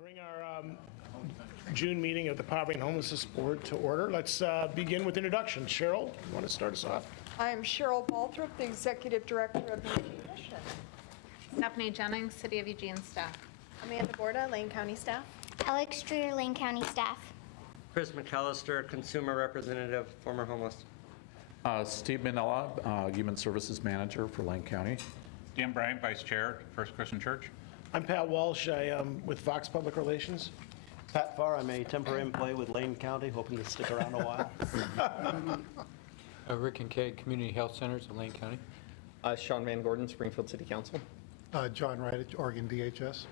Bring our June meeting of the Poverty and Homelessness Board to order. Let's begin with introductions. Cheryl, you want to start us off? I'm Cheryl Balthrop, the Executive Director of the Eugene Mission. Stephanie Jennings, City of Eugene staff. Amanda Borda, Lane County staff. Alex Dreer, Lane County staff. Chris McAllister, Consumer Representative, former homeless. Steve Manella, Human Services Manager for Lane County. Dan Bryant, Vice Chair, First Christian Church. I'm Pat Walsh. I am with Fox Public Relations. Pat Farr, I'm a temporary employee with Lane County, hoping to stick around a while. Rick and Kay, Community Health Centers in Lane County. Sean Van Gordon, Springfield City Council. John Wright, Oregon DHS.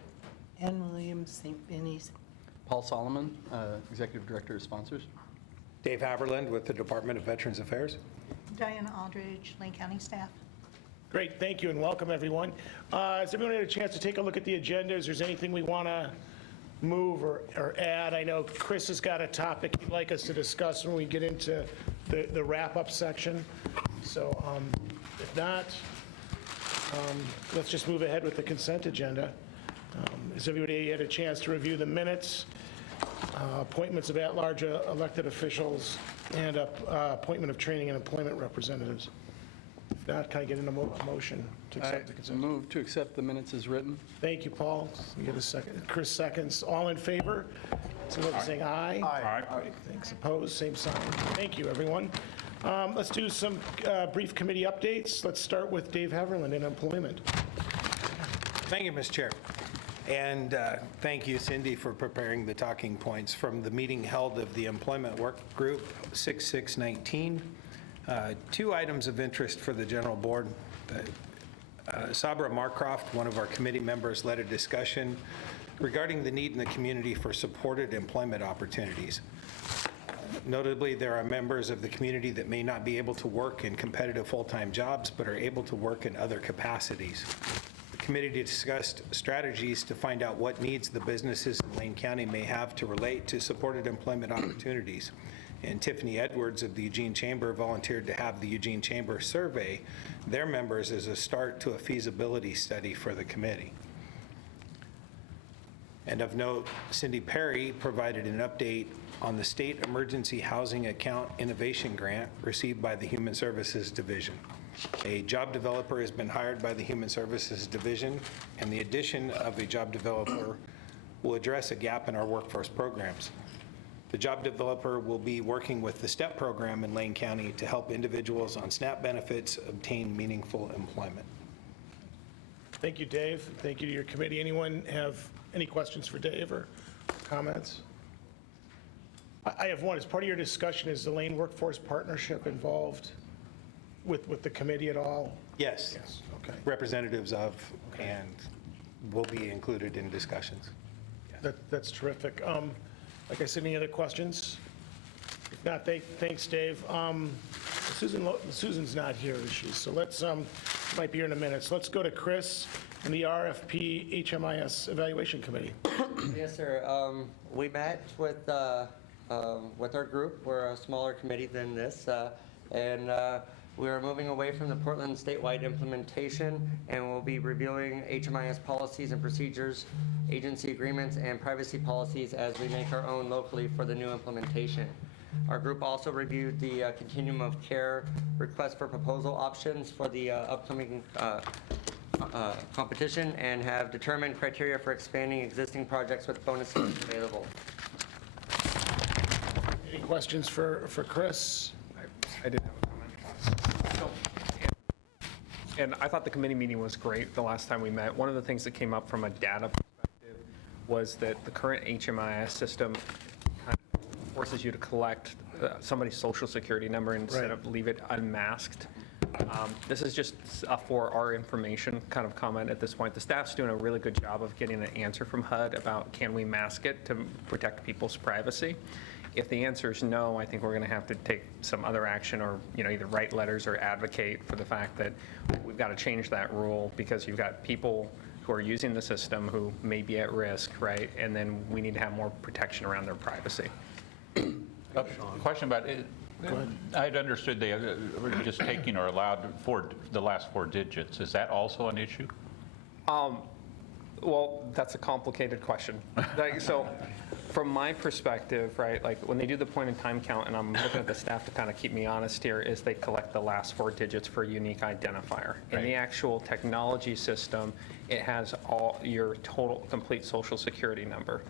Ann Williams, St. Benny's. Paul Solomon, Executive Director of Sponsors. Dave Haverland with the Department of Veterans Affairs. Diana Aldridge, Lane County staff. Great, thank you and welcome everyone. Has everyone had a chance to take a look at the agenda? Is there anything we want to move or add? I know Chris has got a topic he'd like us to discuss when we get into the wrap-up section. So if not, let's just move ahead with the consent agenda. Has everybody had a chance to review the minutes, appointments of at-large elected officials, and appointment of training and employment representatives? If not, can I get a motion to accept the consent? Move to accept the minutes as written. Thank you, Paul. We get a second. Chris seconds. All in favor? So saying aye. Aye. Thanks. Opposed? Same sign. Thank you, everyone. Let's do some brief committee updates. Let's start with Dave Haverland in employment. Thank you, Ms. Chair. And thank you, Cindy, for preparing the talking points from the meeting held of the Employment Work Group 6619. Two items of interest for the General Board. Sabra Marcroft, one of our committee members, led a discussion regarding the need in the community for supported employment opportunities. Notably, there are members of the community that may not be able to work in competitive full-time jobs, but are able to work in other capacities. The committee discussed strategies to find out what needs the businesses in Lane County may have to relate to supported employment opportunities. And Tiffany Edwards of the Eugene Chamber volunteered to have the Eugene Chamber survey their members as a start to a feasibility study for the committee. And of note, Cindy Perry provided an update on the State Emergency Housing Account Innovation Grant received by the Human Services Division. A job developer has been hired by the Human Services Division, and the addition of a job developer will address a gap in our workforce programs. The job developer will be working with the STEP program in Lane County to help individuals on SNAP benefits obtain meaningful employment. Thank you, Dave. Thank you to your committee. Anyone have any questions for Dave or comments? I have one. As part of your discussion, is the Lane Workforce Partnership involved with the committee at all? Yes. Yes. Okay. Representatives of and will be included in discussions. That's terrific. Like I said, any other questions? If not, thanks, Dave. Susan's not here, is she? So let's, might be here in a minute. So let's go to Chris and the RFP HMIS Evaluation Committee. Yes, sir. We met with our group. We're a smaller committee than this, and we are moving away from the Portland statewide implementation, and we'll be reviewing HMIS policies and procedures, agency agreements, and privacy policies as we make our own locally for the new implementation. Our group also reviewed the continuum of care request for proposal options for the upcoming competition and have determined criteria for expanding existing projects with bonuses available. Any questions for Chris? I did have a comment. And I thought the committee meeting was great the last time we met. One of the things that came up from a data perspective was that the current HMIS system kind of forces you to collect somebody's social security number instead of leave it unmasked. This is just for our information kind of comment at this point. The staff's doing a really good job of getting an answer from HUD about can we mask it to protect people's privacy. If the answer is no, I think we're going to have to take some other action or, either write letters or advocate for the fact that we've got to change that rule because you've got people who are using the system who may be at risk, right? And then we need to have more protection around their privacy. A question about it. I'd understood they were just taking or allowed for the last four digits. Is that also an issue? Well, that's a complicated question. Like, so, from my perspective, right, like when they do the point in time count, and I'm looking at the staff to kind of keep me honest here, is they collect the last 4 digits for a unique identifier. In the actual technology system, it has all your total complete social security number.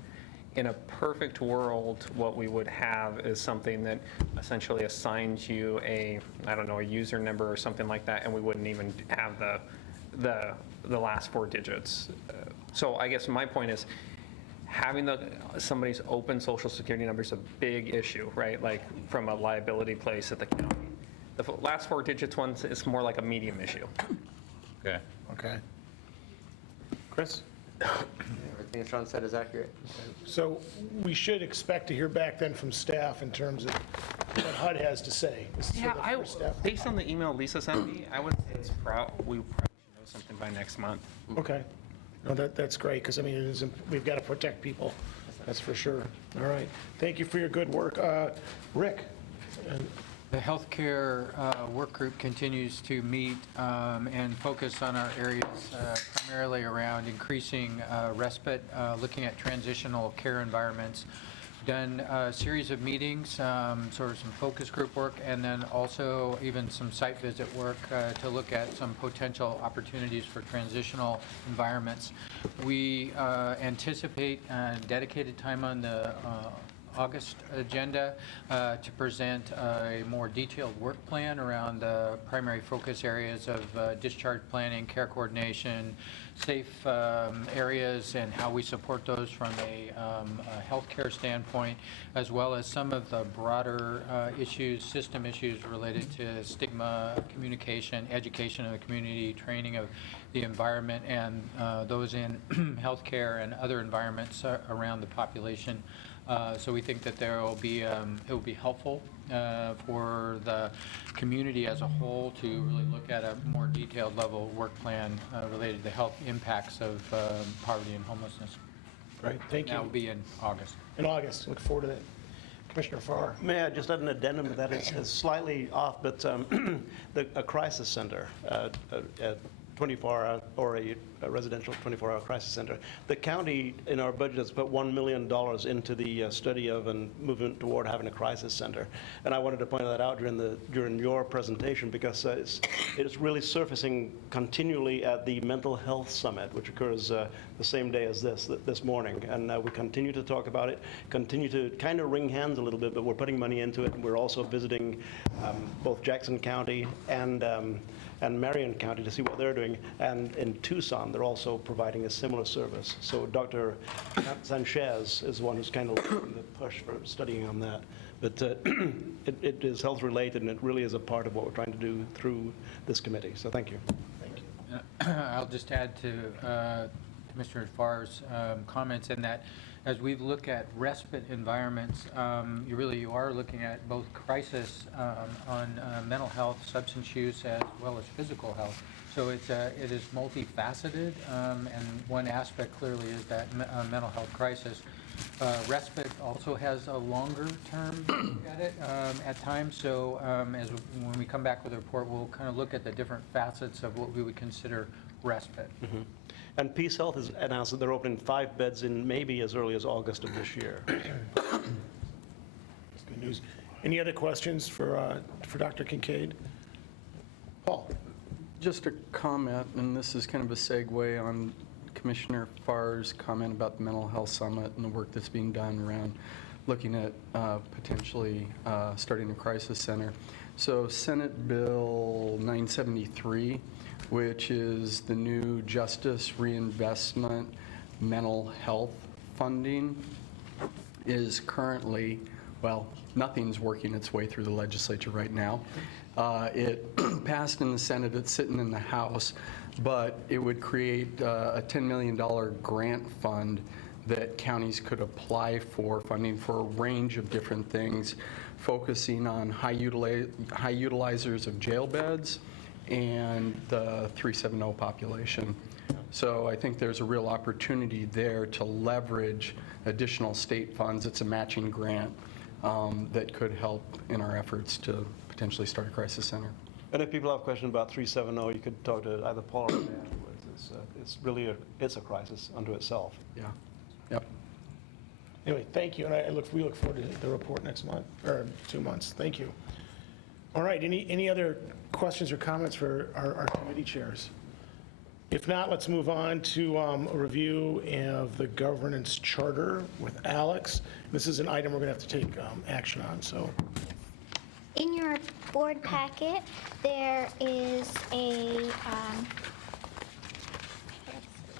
In a perfect world, what we would have is something that essentially assigns you a, I don't know, a user number or something like that, and we wouldn't even have the last 4 digits. So I guess my point is, having somebody's open social security number is a big issue, right? Like from a liability place at the county. The last 4 digits one is more like a medium issue. Okay. Okay. Chris? Everything Sean said is accurate. So we should expect to hear back then from staff in terms of what HUD has to say. This is sort of the first step. Based on the email Lisa sent me, I would say we probably should know something by next month. Okay. No, that's great, because I mean, we've got to protect people, that's for sure. All right. Thank you for your good work. Rick? The healthcare work group continues to meet and focus on our areas primarily around increasing respite, looking at transitional care environments. Done a series of meetings, sort of some focus group work, and then also even some site visit work to look at some potential opportunities for transitional environments. We anticipate dedicated time on the August agenda to present a more detailed work plan around the primary focus areas of discharge planning, care coordination, safe areas, and how we support those from a healthcare standpoint, as well as some of the broader issues, system issues related to stigma, communication, education of the community, training of the environment, and those in healthcare and other environments around the population. So we think that there will be, it will be helpful for the community as a whole to really look at a more detailed level work plan related to health impacts of poverty and homelessness. Great, thank you. That will be in August. In August, look forward to that. Commissioner Farr? May I just add an addendum to that? It's slightly off, but a crisis center, 24-hour or a residential 24-hour crisis center. The county in our budget has put $1 million into the study of and movement toward having a crisis center. And I wanted to point that out during your presentation, because it's really surfacing continually at the Mental Health Summit, which occurs the same day as this morning. And we continue to talk about it, continue to kind of wring hands a little bit, but we're putting money into it. And we're also visiting both Jackson County and Marion County to see what they're doing. And in Tucson, they're also providing a similar service. So Dr. Sanchez is the one who's kind of leading the push for studying on that. But it is health related, and it really is a part of what we're trying to do through this committee. So thank you. Thank you. I'll just add to Commissioner Farr's comments in that as we look at respite environments, you are looking at both crisis on mental health, substance use, as well as physical health. So it is multifaceted, and one aspect clearly is that mental health crisis. Respite also has a longer term look at it at times. So when we come back with a report, we'll kind of look at the different facets of what we would consider respite. Mm-hmm. And Peace Health has announced that they're opening 5 beds in maybe as early as August of this year. That's good news. Any other questions for Dr. Kincaid? Paul? Just a comment, and this is kind of a segue on Commissioner Farr's comment about the Mental Health Summit and the work that's being done around looking at potentially starting a crisis center. So Senate Bill 973, which is the new Justice Reinvestment Mental Health Funding, is currently, well, nothing's working its way through the legislature right now. It passed in the Senate, it's sitting in the House, but it would create a $10 million grant fund that counties could apply for funding for a range of different things, focusing on high utilizers of jail beds and the 370 population. So I think there's a real opportunity there to leverage additional state funds. It's a matching grant that could help in our efforts to potentially start a crisis center. And if people have questions about 370, you could talk to either Paul or me afterwards. It's really, it's a crisis unto itself. Yeah. Yep. Anyway, thank you, and we look forward to the report next month, or 2 months. Thank you. All right, any other questions or comments for our committee chairs? If not, let's move on to a review of the governance charter with Alex. This is an item we're going to have to take action on, so. In your board packet, there is a,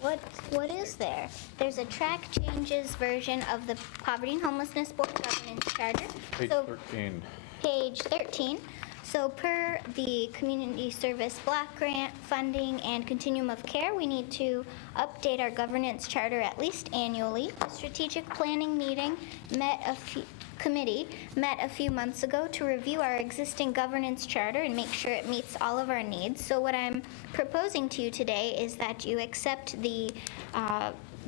what is there? There's a track changes version of the Poverty and Homelessness Board Governance Charter. Page So, 13. Page 13. So per the Community Service Block Grant funding and Continuum of Care, we need to update our governance charter at least annually. The Strategic Planning Committee met a few months ago to review our existing governance charter and make sure it meets all of our needs. So what I'm proposing to you today is that you accept the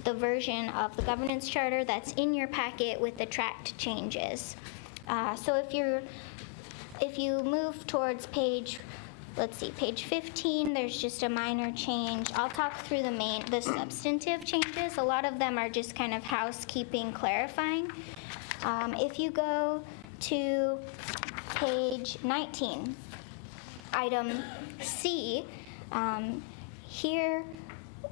version of the governance charter that's in your packet with the tracked changes. So if you move towards page 15, there's just a minor change. I'll talk through the substantive changes. A lot of them are just kind of housekeeping, clarifying. If you go to page 19, item C, here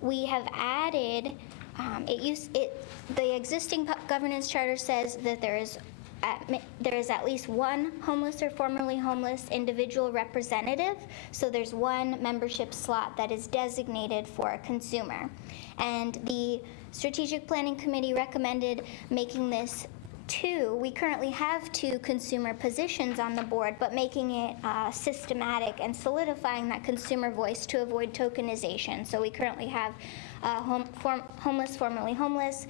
we have added, the existing governance charter says that there is at least one homeless or formerly homeless individual representative, so there's one membership slot that is designated for a consumer. And the Strategic Planning Committee recommended making this 2. We currently have 2 consumer positions on the board, but making it systematic and solidifying that consumer voice to avoid tokenization. So we currently have homeless, formerly homeless,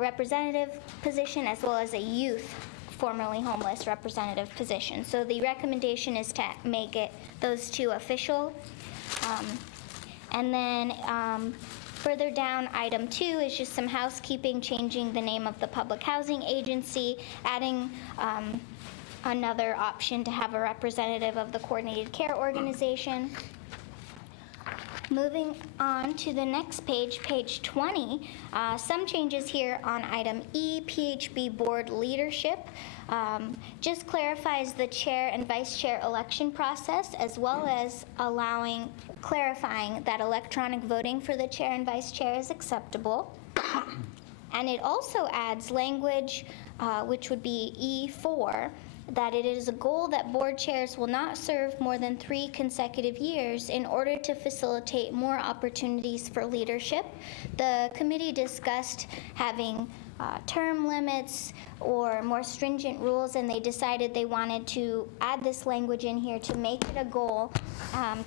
representative position, as well as a youth formerly homeless representative position. So the recommendation is to make it those 2 official. And then further down, item 2 is just some housekeeping, changing the name of the public housing agency, adding another option to have a representative of the coordinated care organization. Moving on to the next page, page 20, some changes here on item E, PHB board leadership. Just clarifies the chair and vice chair election process, as well as clarifying that electronic voting for the chair and vice chair is acceptable. And it also adds language, which would be E4, that it is a goal that board chairs will not serve more than 3 consecutive years in order to facilitate more opportunities for leadership. The committee discussed having term limits or more stringent rules, and they decided they wanted to add this language in here to make it a goal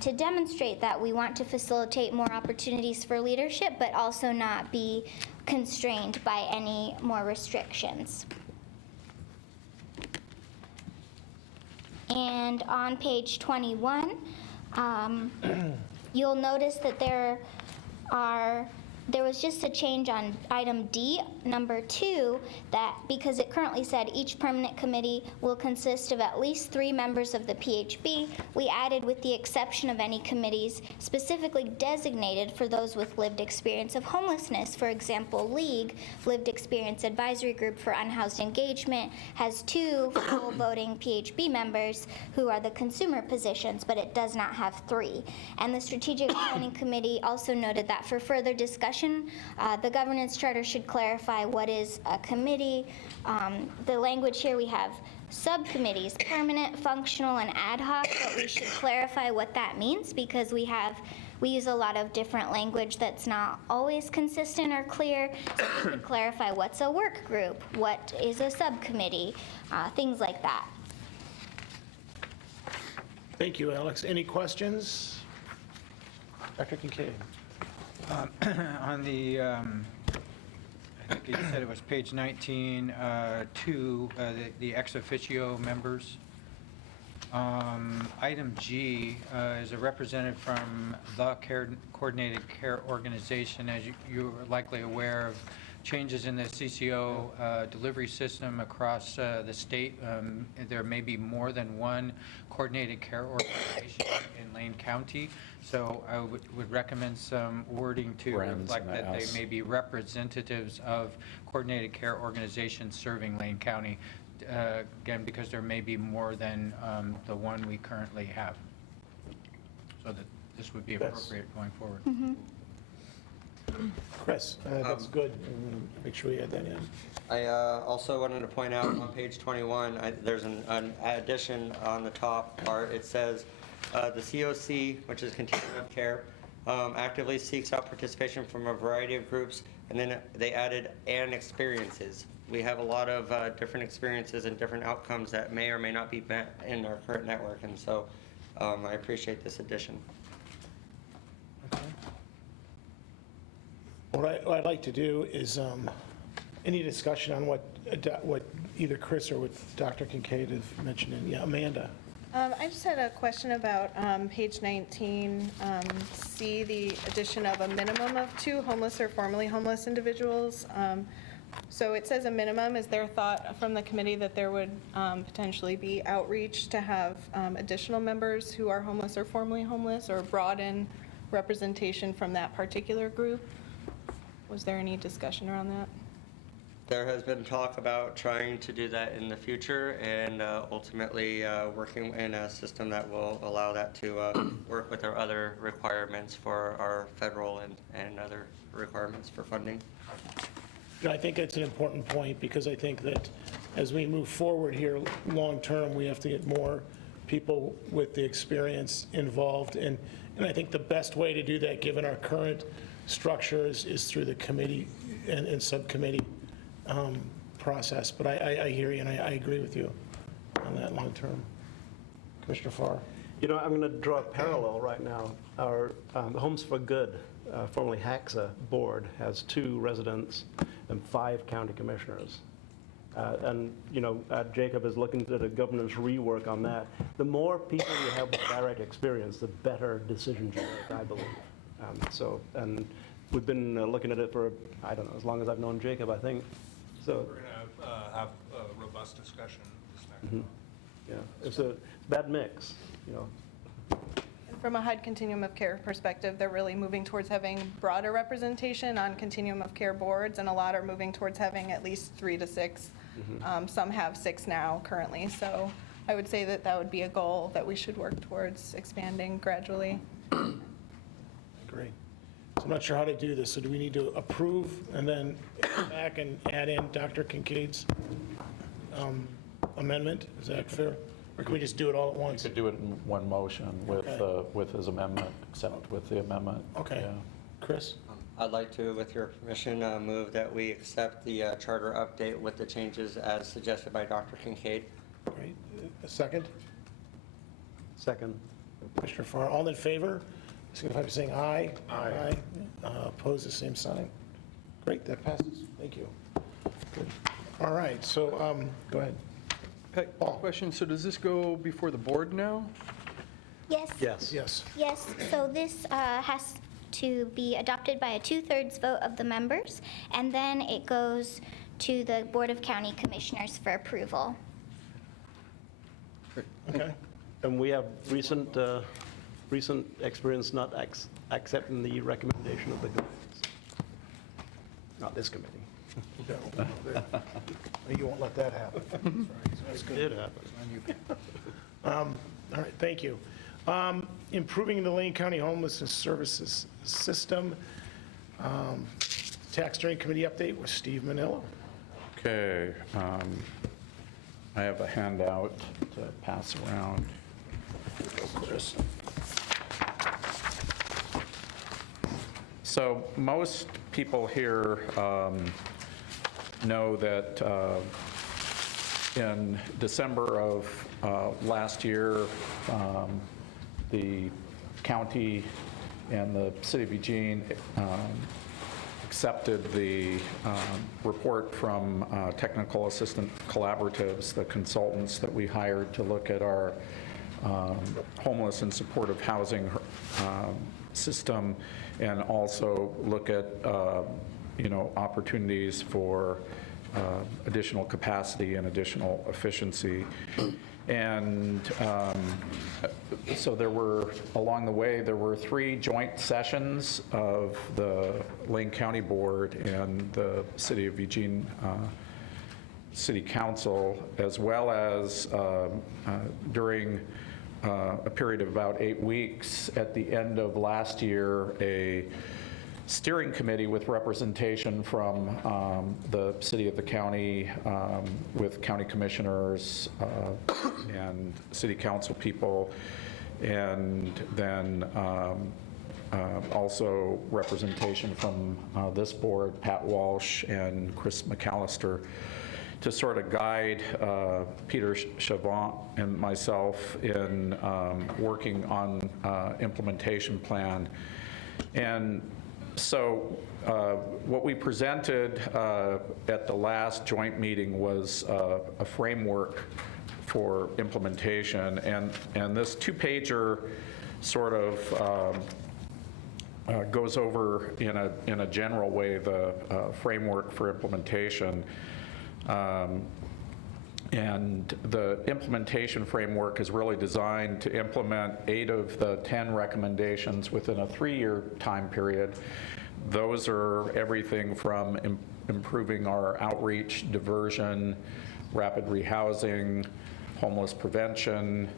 to demonstrate that we want to facilitate more opportunities for leadership, but also not be constrained by any more restrictions. And on page 21, you'll notice that there was just a change on item D, number 2, that because it currently said each permanent committee will consist of at least 3 members of the PHB, we added with the exception of any committees specifically designated for those with lived experience of homelessness. For example, LEAGUE, Lived Experience Advisory Group for Unhoused Engagement, has 2 full voting PHB members who are the consumer positions, but it does not have 3. And the Strategic Planning Committee also noted that for further discussion, the governance charter should clarify what is a committee. The language here, we have subcommittees, permanent, functional, and ad hoc, but we should clarify what that means because we use a lot of different language that's not always consistent or clear. So we should clarify what's a work group, what is a subcommittee, things like that. Thank you, Alex. Any questions? Dr. Kincaid. On the, I think you said it was page 19, 2, the ex officio members. Item G is a representative from the Coordinated Care Organization. As you're likely aware of, changes in the CCO delivery system across the state. There may be more than one coordinated care organization in Lane County. So I would recommend some wording to reflect that they may be representatives of coordinated care organizations serving Lane County. Again, because there may be more than the one we currently have. So that this would be appropriate going forward. Chris, that's good. Make sure we add that in. I also wanted to point out on page 21, there's an addition on the top part. It says, the COC, which is Continuum of Care, actively seeks out participation from a variety of groups, and then they added "and experiences." We have a lot of different experiences and different outcomes that may or may not be met in our current network, and so I appreciate this addition. What I'd like to do is, any discussion on what either Chris or what Dr. Kincaid have mentioned, yeah, Amanda. I just had a question about page 19, C, the addition of a minimum of 2 homeless or formerly homeless individuals. So it says a minimum. Is there thought from the committee that there would potentially be outreach to have additional members who are homeless or formerly homeless, or broaden representation from that particular group? Was there any discussion around that? There has been talk about trying to do that in the future, and ultimately working in a system that will allow that to work with our other requirements for our federal and other requirements for funding. I think it's an important point, because I think that as we move forward here, long-term, we have to get more people with the experience involved. And I think the best way to do that, given our current structures, is through the committee and subcommittee process. But I hear you, and I agree with you on that long-term. Commissioner Farr. You know, I'm going to draw a parallel right now. Our Homes for Good, formerly HACSA board, has 2 residents and 5 county commissioners. And, you know, Jacob is looking at a governance rework on that. The more people you have with direct experience, the better decisions you make, I believe. And we've been looking at it for, I don't know, as long as I've known Jacob, I think. So we're going to have a robust discussion this next month. Yeah, it's a bad mix, you know. From a HUD continuum of care perspective, they're really moving towards having broader representation on continuum of care boards, and a lot are moving towards having at least 3 to 6. Some have 6 now currently, so I would say that that would be a goal that we should work towards expanding gradually. Great. So I'm not sure how to do this, so do we need to approve and then come back and add in Dr. Kincaid's amendment? Is that fair? Or can we just do it all at once? You could do it in one motion with, Okay. with his amendment, except with the amendment. Okay. Yeah. Chris? I'd like to, with your permission, move that we accept the charter update with the changes as suggested by Dr. Kincaid. Great. A second? Second. Commissioner Farr, all in favor? Signify by saying aye. Aye. Opposed, the same sign. Great, that passes. Thank you. Good. All right, so go ahead. Question, so does this go before the board now? Yes. Yes. Yes. Yes, so this has to be adopted by a 2/3 vote of the members, and then it goes to the Board of County Commissioners for approval. Okay. And we have recent experience not accepting the recommendation of the committees. Not this committee. No, you won't let that happen. That's good. It happened. All right, thank you. Improving the Lane County Homelessness Services System. Tax Steering Committee update with Steve Manillo. Okay. I have a handout to pass around. Chris. So most people here know that in December of last year, the county and the city of Eugene accepted the report from Technical Assistant Collaboratives, the consultants that we hired to look at our homeless and supportive housing system, and also look at opportunities for additional capacity and additional efficiency. And so along the way, there were 3 joint sessions of the Lane County Board and the City of Eugene City Council, as well as during a period of about 8 weeks at the end of last year, a steering committee with representation from the city of the county, with county commissioners and city council people, and then also representation from this board, Pat Walsh and Chris McAllister, to sort of guide Peter Chavant and myself in working on implementation plan. And so what we presented at the last joint meeting was a framework for implementation, and this 2-pager sort of goes over in a general way the framework for implementation. And the implementation framework is really designed to implement 8 of the 10 recommendations within a 3-year time period. Those are everything from improving our outreach, diversion, rapid rehousing, homeless prevention,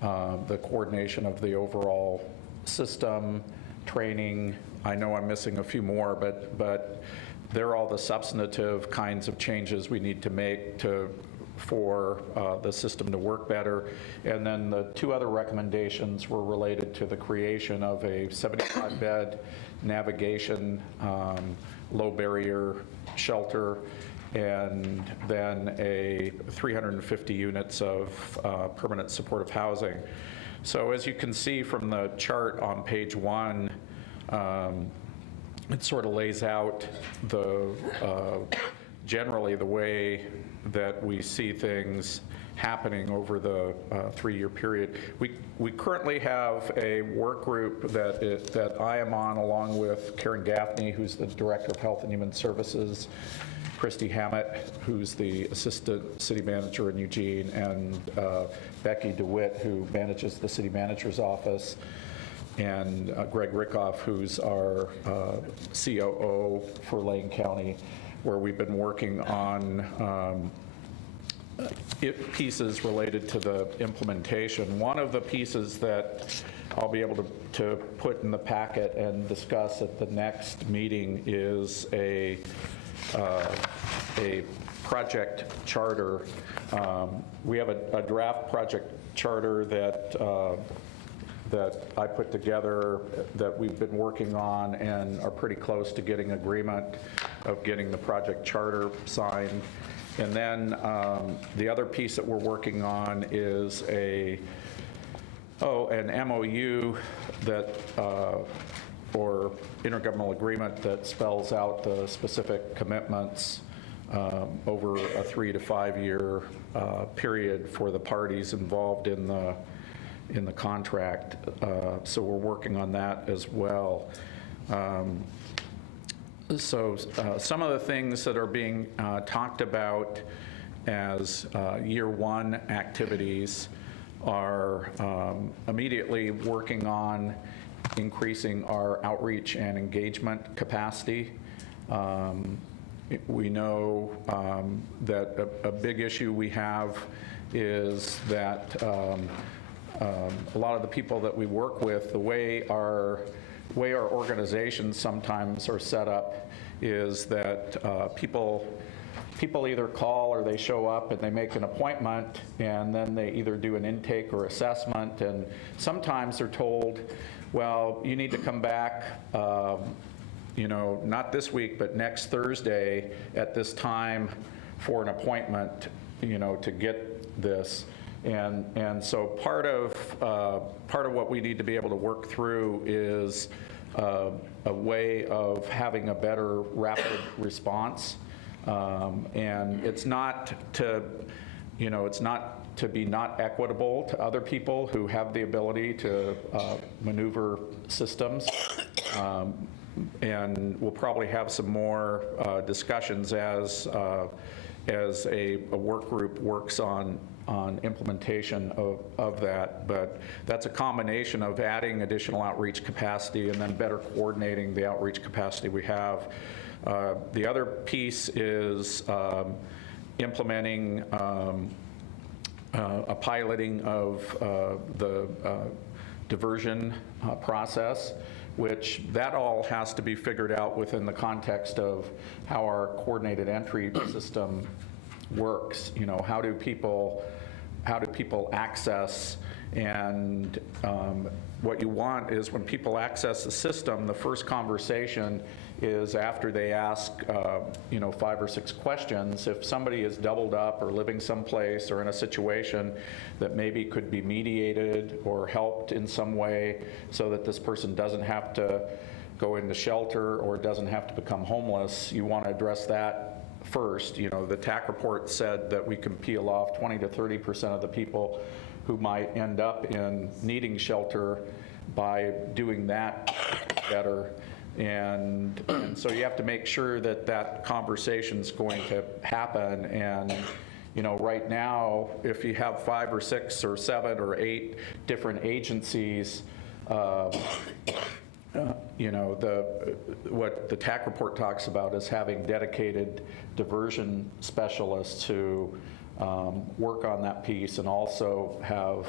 the coordination of the overall system, training. I know I'm missing a few more, but they're all the substantive kinds of changes we need to make for the system to work better. And then the 2 other recommendations were related to the creation of a 75-bed navigation low barrier shelter, and then a 350 units of permanent supportive housing. So as you can see from the chart on page 1, it sort of lays out generally the way that we see things happening over the 3-year period. We currently have a work group that I am on, along with Karen Gaffney, who's the Director of Health and Human Services, Christy Hammett, who's the Assistant City Manager in Eugene, and Becky DeWitt, who manages the City Manager's Office, and Greg Rickoff, who's our COO for Lane County, where we've been working on pieces related to the implementation. One of the pieces that I'll be able to put in the packet and discuss at the next meeting is a project charter. We have a draft project charter that I put together that we've been working on and are pretty close to getting agreement of getting the project charter signed. And then the other piece that we're working on is an MOU that, or intergovernmental agreement that spells out the specific commitments over a 3 to 5 year period for the parties involved in the contract. So we're working on that as well. So some of the things that are being talked about as year 1 activities are immediately working on increasing our outreach and engagement capacity. We know that a big issue we have is that a lot of the people that we work with, the way our organizations sometimes are set up is that people either call or they show up and they make an appointment, and then they either do an intake or assessment, and sometimes they're told, well, you need to come back, not this week, but next Thursday at this time for an appointment, to get this. And so part of what we need to be able to work through is a way of having a better rapid response. And it's not to be not equitable to other people who have the ability to maneuver systems. and we'll probably have some more discussions as a work group works on implementation of that. But that's a combination of adding additional outreach capacity and then better coordinating the outreach capacity we have. The other piece is implementing a piloting of the diversion process, which that all has to be figured out within the context of how our coordinated entry system works. You know, how do people access, and what you want is when people access the system, the first conversation is after they ask, 5 or 6 questions. If somebody is doubled up or living someplace or in a situation that maybe could be mediated or helped in some way so that this person doesn't have to go into shelter or doesn't have to become homeless, you want to address that first. You know, the TAC report said that we can peel off 20 to 30% of the people who might end up in needing shelter by doing that better. And so you have to make sure that that conversation's going to happen. And right now, if you have 5 or 6 or 7 or 8 different agencies, what the TAC report talks about is having dedicated diversion specialists who work on that piece and also have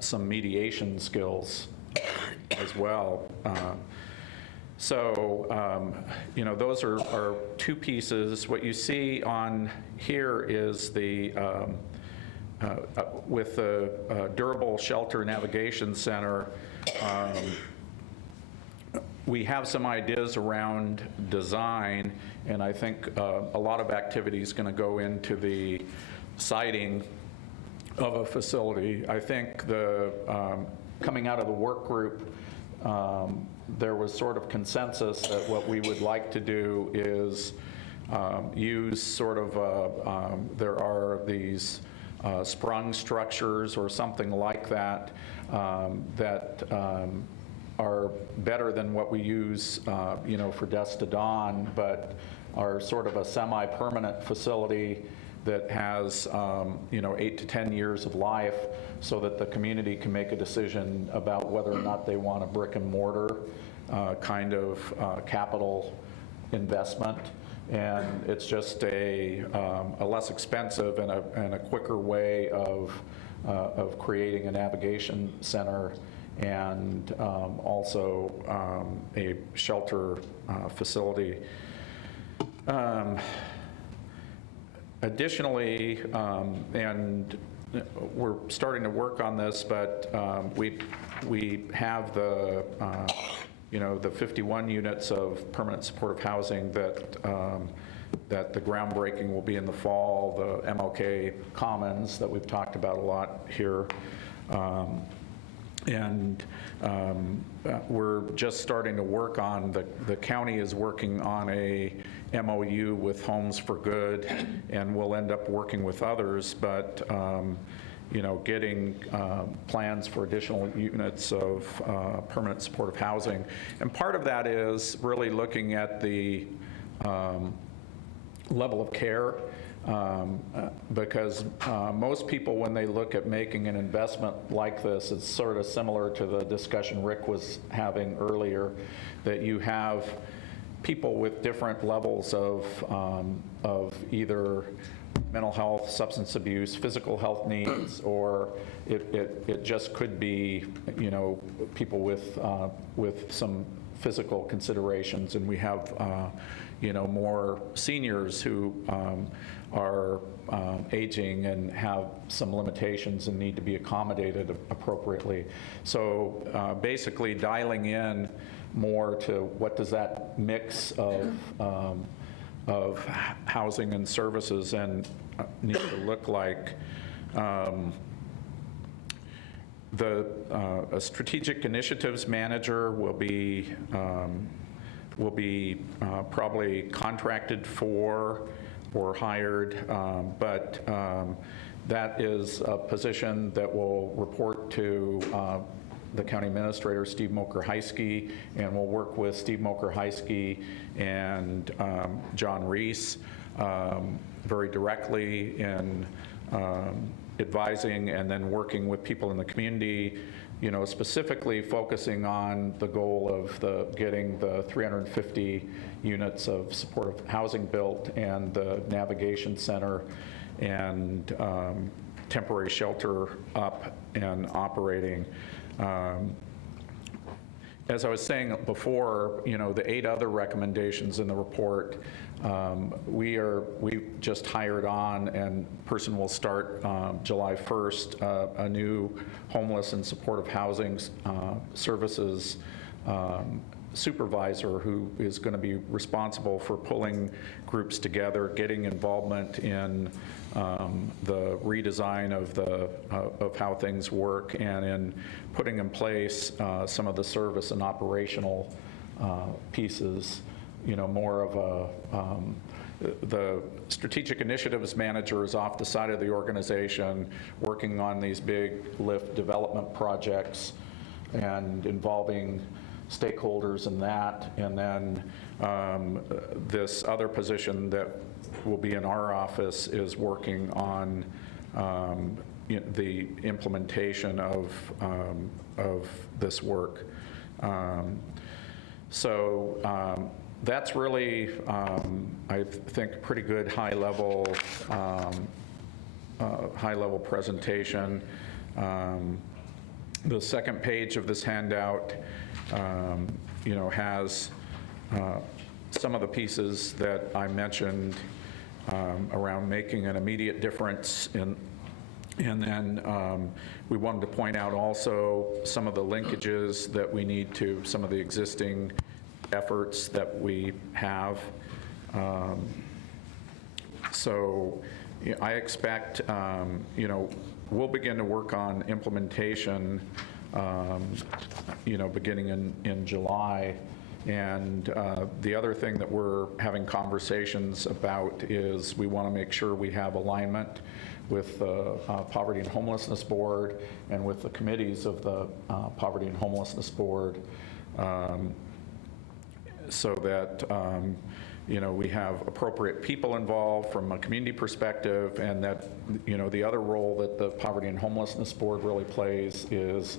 some mediation skills as well. Those are 2 pieces. What you see on here is with the Durable Shelter Navigation Center, we have some ideas around design, and I think a lot of activity is going to go into the siting of a facility. I think coming out of the work group, there was sort of consensus that what we would like to do is use sort of there are these sprung structures or something like that that are better than what we use for Dusk to Dawn, but are sort of a semi-permanent facility that has 8 to 10 years of life, so that the community can make a decision about whether or not they want a brick and mortar kind of capital investment. And it's just a less expensive and a quicker way of creating a navigation center and also a shelter facility. Additionally, and we're starting to work on this, but we have the 51 units of permanent supportive housing that the groundbreaking will be in the fall, the MLK Commons that we've talked about a lot here. We're just starting to work on, the county is working on a MOU with Homes for Good, and we'll end up working with others, but getting plans for additional units of permanent supportive housing. And part of that is really looking at the level of care, because most people, when they look at making an investment like this, it's sort of similar to the discussion Rick was having earlier, that you have people with different levels of either mental health, substance abuse, physical health needs, or it just could be, people with some physical considerations, and we have, more seniors who are aging and have some limitations and need to be accommodated appropriately. So basically dialing in more to what does that mix of housing and services and need to look like. A strategic initiatives manager will be probably contracted for or hired, but that is a position that will report to the county administrator, Steve Moker-Heisky, and we'll work with Steve Moker-Heisky and John Reese very directly in advising and then working with people in the community, you know, specifically focusing on the goal of getting the 350 units of supportive housing built and the navigation center and temporary shelter up and operating. As I was saying before, you know, the 8 other recommendations in the report, we've just hired on, and person will start July 1st, a new homeless and supportive housing services supervisor who is going to be responsible for pulling groups together, getting involvement in the redesign of how things work, and in putting in place some of the service and operational pieces. You know, more of the strategic initiatives manager is off the side of the organization working on these big lift development projects and involving stakeholders in that. And then this other position that will be in our office is working on the implementation of this work. That's really, I think, pretty good high-level presentation. The second page of this handout, you know, has some of the pieces that I mentioned around making an immediate difference in. And then we wanted to point out also some of the linkages that we need to some of the existing efforts that we have. So I expect, you know, we'll begin to work on implementation, you know, beginning in July. And the other thing that we're having conversations about is we want to make sure we have alignment with the Poverty and Homelessness Board and with the committees of the Poverty and Homelessness Board, so that you know, we have appropriate people involved from a community perspective, and that, you know, the other role that the Poverty and Homelessness Board really plays is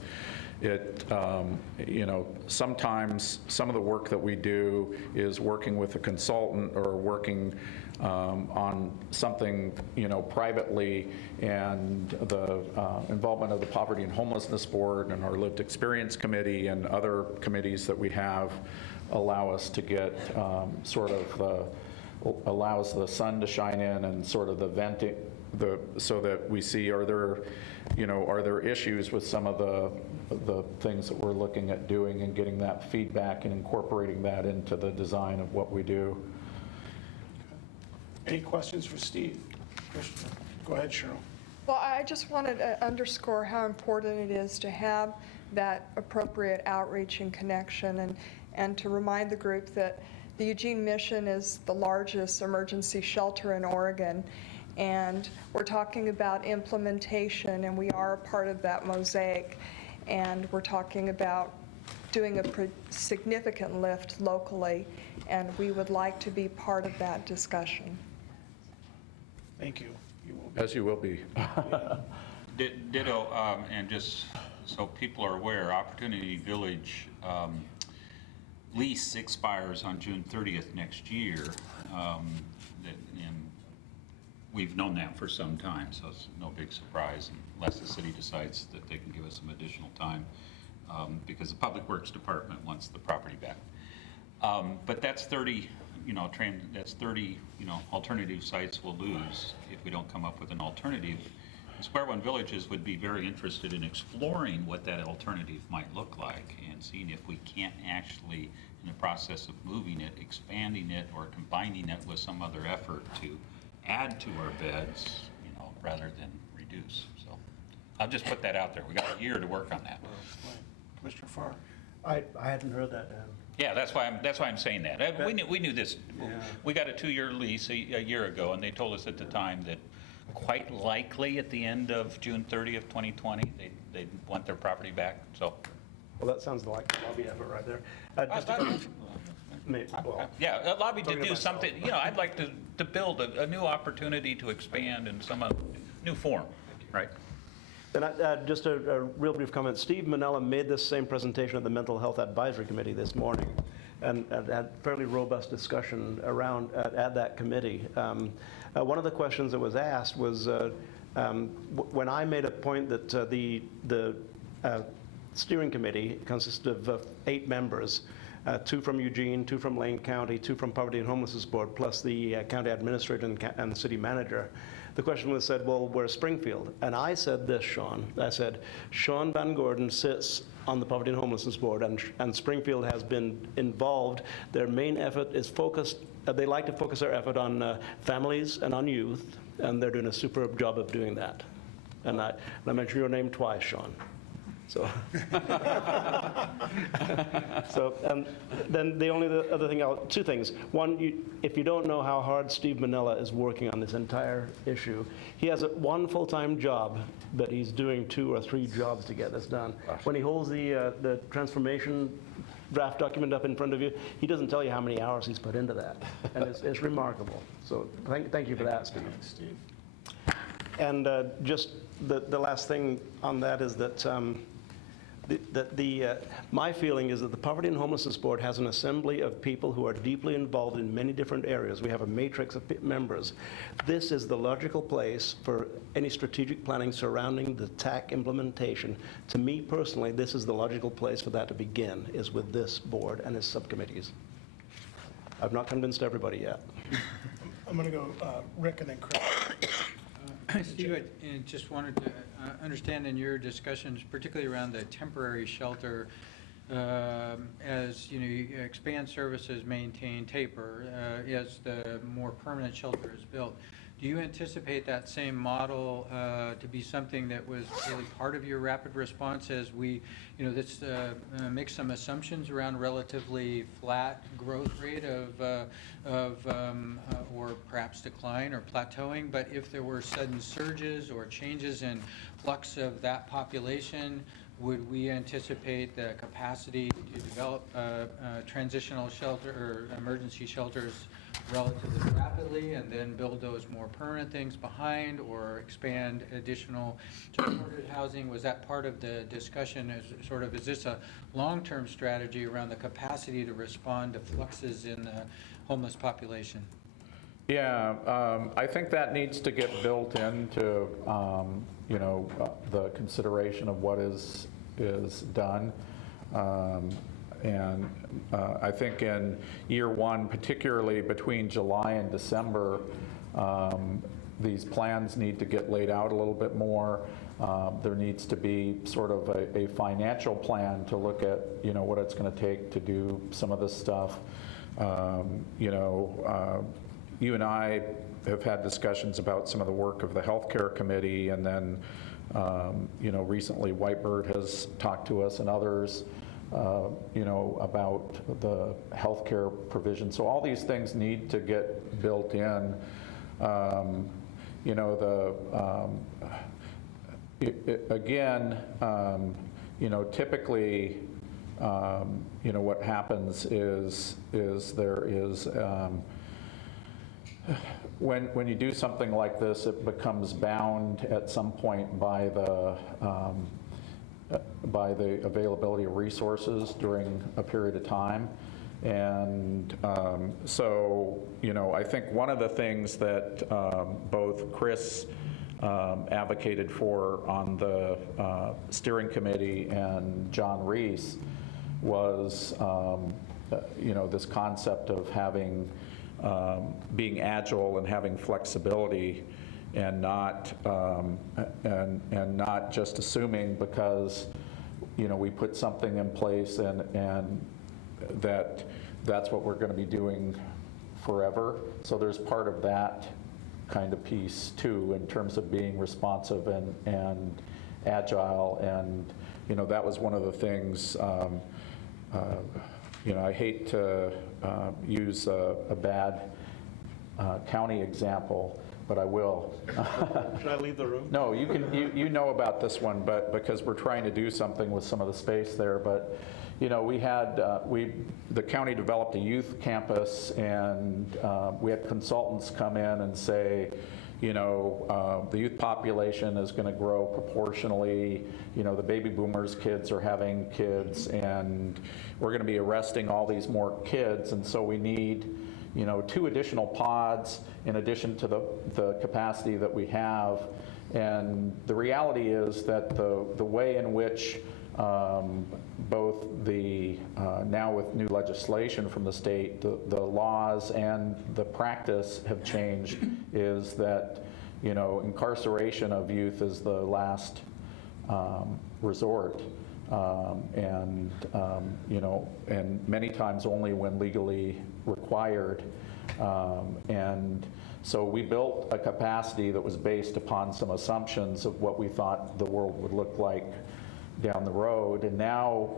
you know, sometimes some of the work that we do is working with a consultant or working on something, you know, privately, and the involvement of the Poverty and Homelessness Board and our Lived Experience Committee and other committees that we have allow us to get sort of allows the sun to shine in and sort of the venting, so that we see, are there, you know, are there issues with some of the things that we're looking at doing, and getting that feedback and incorporating that into the design of what we do. Any questions for Steve? Go ahead, Cheryl. Well, I just wanted to underscore how important it is to have that appropriate outreach and connection, and to remind the group that the Eugene Mission is the largest emergency shelter in Oregon, and we're talking about implementation, and we are a part of that mosaic, and we're talking about doing a significant lift locally, and we would like to be part of that discussion. Thank you. As you will be. Ditto, and just so people are aware, Opportunity Village lease expires on June 30th next year. And we've known that for some time, so it's no big surprise unless the city decides that they can give us some additional time, because the Public Works Department wants the property back. But that's 30, you know, that's 30, you know, alternative sites we'll lose if we don't come up with an alternative. Square One Villages would be very interested in exploring what that alternative might look like, and seeing if we can't actually, in the process of moving it, expanding it, or combining it with some other effort to add to our beds, you know, rather than reduce. So I'll just put that out there. We got a year to work on that. Commissioner Farr. I hadn't heard that, Dan. Yeah, that's why I'm saying that. We knew this. Yeah. We got a 2-year lease a year ago, and they told us at the time that quite likely at the end of June 30th, 2020, they'd want their property back. So Well, that sounds like a lobby effort right there. Just Yeah, allow me to Talking to do myself. something, I'd like to build a new opportunity to expand in some new form, right? And just a real brief comment. Steve Manella made this same presentation at the Mental Health Advisory Committee this morning and had fairly robust discussion around at that committee. One of the questions that was asked was when I made a point that the steering committee consisted of 8 members, 2 from Eugene, 2 from Lane County, 2 from Poverty and Homelessness Board, plus the county administrator and the city manager. The question was said, well, where's Springfield? And I said this, Sean. I said, Sean Van Gordon sits on the Poverty and Homelessness Board, and Springfield has been involved. Their main effort is focused, they like to focus their effort on families and on youth, and they're doing a superb job of doing that. And I mentioned your name twice, Sean. So, and then the only other thing, 2 things. One, if you don't know how hard Steve Manella is working on this entire issue, he has 1 full-time job, but he's doing 2 or 3 jobs to get this done. When he holds the transformation draft document up in front of you, he doesn't tell you how many hours he's put into that, and it's remarkable. So thank you for that, Steve. And just the last thing on that is that my feeling is that the Poverty and Homelessness Board has an assembly of people who are deeply involved in many different areas. We have a matrix of members. This is the logical place for any strategic planning surrounding the TAC implementation. To me personally, this is the logical place for that to begin, is with this board and its subcommittees. I've not convinced everybody yet. I'm going to go Rick and then Chris. Steve, I just wanted to understand in your discussions, particularly around the temporary shelter, as you expand services, maintain, taper, as the more permanent shelter is built. Do you anticipate that same model to be something that was really part of your rapid response as we, this makes some assumptions around relatively flat growth rate or perhaps decline or plateauing, but if there were sudden surges or changes in flux of that population, would we anticipate the capacity to develop transitional shelter or emergency shelters relatively rapidly and then build those more permanent things behind or expand additional supported housing? Was that part of the discussion is this a long-term strategy around the capacity to respond to fluxes in the homeless population? Yeah, I think that needs to get built into, the consideration of what is done. And I think in year 1, particularly between July and December, these plans need to get laid out a little bit more. There needs to be sort of a financial plan to look at, what it's going to take to do some of this stuff. You and I have had discussions about some of the work of the healthcare committee, and then, recently Whitebird has talked to us and others, about the healthcare provision. So all these things need to get built in. Typically, what happens is there is, when you do something like this, it becomes bound at some point by the availability of resources during a period of time. And so, I think one of the things that both Chris advocated for on the steering committee and John Reese was, this concept of having, being agile and having flexibility, and not and not just assuming because we put something in place and that's what we're going to be doing forever. So there's part of that kind of piece too, in terms of being responsive and agile. And that was one of the things. I hate to use a bad county example, but I will. Should I leave the room? No, you can, you know about this one, but because we're trying to do something with some of the space there, but, you know, we had, the county developed a youth campus, and we had consultants come in and say, you know, the youth population is going to grow proportionally, you know, the baby boomers kids are having kids, and we're going to be arresting all these more kids, and so we need, you know, 2 additional pods in addition to the capacity that we have. And the reality is that the way in which both the, now with new legislation from the state, the laws and the practice have changed, is that, you know, incarceration of youth is the last resort. You know, and many times only when legally required. And so we built a capacity that was based upon some assumptions of what we thought the world would look like down the road. And now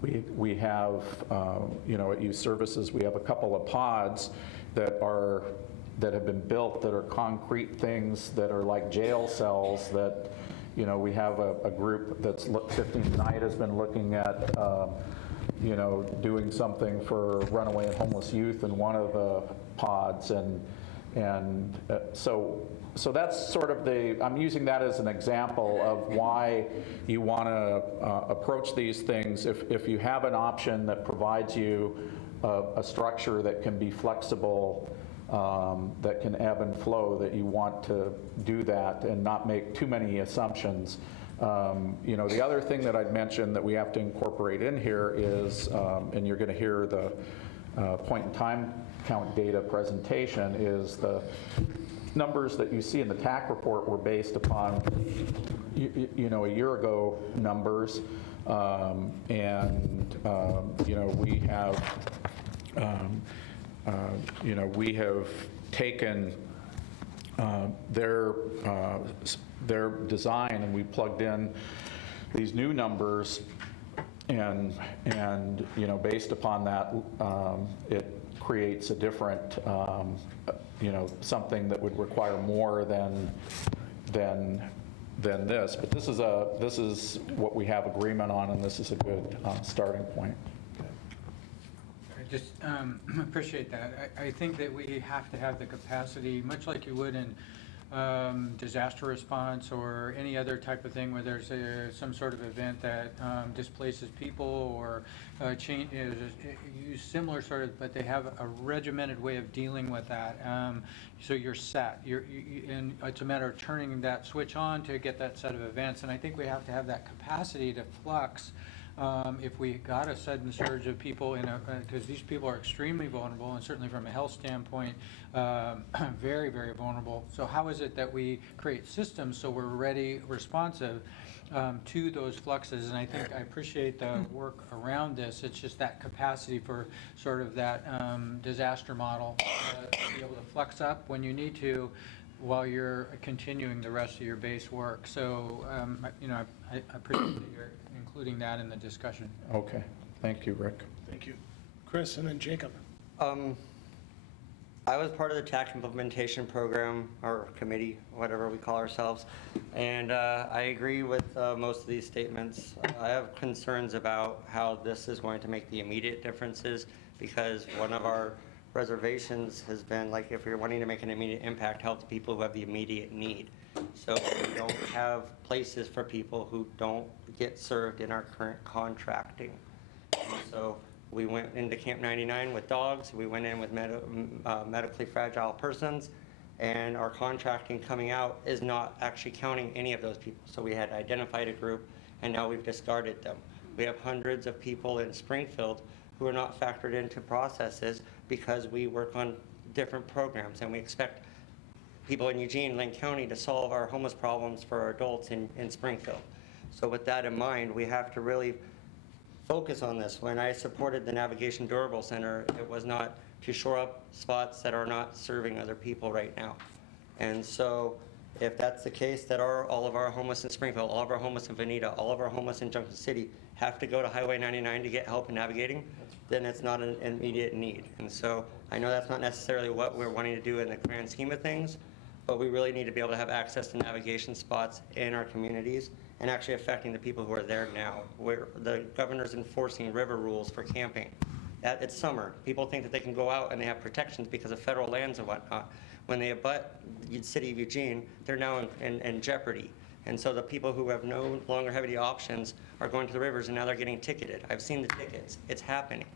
we have, you know, at Youth Services, we have a couple of pods that have been built that are concrete things that are like jail cells that, you know, we have a group that's 15 Night has been looking at, you know, doing something for runaway and homeless youth in one of the pods, so that's sort of I'm using that as an example of why you want to approach these things. If you have an option that provides you a structure that can be flexible, that can ebb and flow, that you want to do that and not make too many assumptions. You know, the other thing that I'd mention that we have to incorporate in here is, and you're going to hear the point in time count data presentation, is the numbers that you see in the TAC report were based upon, you know, a year ago numbers, you know, we have, you know, we have taken their design and we plugged in these new numbers, and you know, based upon that, it creates a different, you know, something that would require more than this. But this is what we have agreement on, and this is a good starting point. I just appreciate that. I think that we have to have the capacity, much like you would in disaster response or any other type of thing where there's some sort of event that displaces people or use similar sort of, but they have a regimented way of dealing with that. So you're set. And it's a matter of turning that switch on to get that set of events. And I think we have to have that capacity to flux. If we got a sudden surge of people because these people are extremely vulnerable, and certainly from a health standpoint, very, very vulnerable. So how is it that we create systems so we're ready, responsive to those fluxes? And I think I appreciate the work around this. It's just that capacity for sort of that disaster model to be able to flux up when you need to, while you're continuing the rest of your base work. So, you know, I appreciate that you're including that in the discussion. Okay, thank you, Rick. Thank you. Chris, and then Jacob. I was part of the TAC implementation program, or committee, whatever we call ourselves, and I agree with most of these statements. I have concerns about how this is going to make the immediate differences, because one of our reservations has been, like, if you're wanting to make an immediate impact, help the people who have the immediate need. So we don't have places for people who don't get served in our current contracting. So we went into Camp 99 with dogs, we went in with medically fragile persons, and our contracting coming out is not actually counting any of those people. So we had identified a group, and now we've discarded them. We have hundreds of people in Springfield who are not factored into processes because we work on different programs, and we expect people in Eugene, Lane County to solve our homeless problems for our adults in Springfield. So with that in mind, we have to really focus on this. When I supported the Navigation Durable Center, it was not to shore up spots that are not serving other people right now. And so If that's the case, that all of our homeless in Springfield, all of our homeless in Veneta, all of our homeless in Junction City have to go to Highway 99 to get help in navigating, then it's not an immediate need. And so I know that's not necessarily what we're wanting to do in the grand scheme of things, but we really need to be able to have access to navigation spots in our communities and actually affecting the people who are there now. Where the governor's enforcing river rules for camping. It's summer. People think that they can go out and they have protections because of federal lands and whatnot. When they abut the city of Eugene, they're now in jeopardy. And so the people who have no longer have any options are going to the rivers, and now they're getting ticketed. I've seen the tickets. It's happening.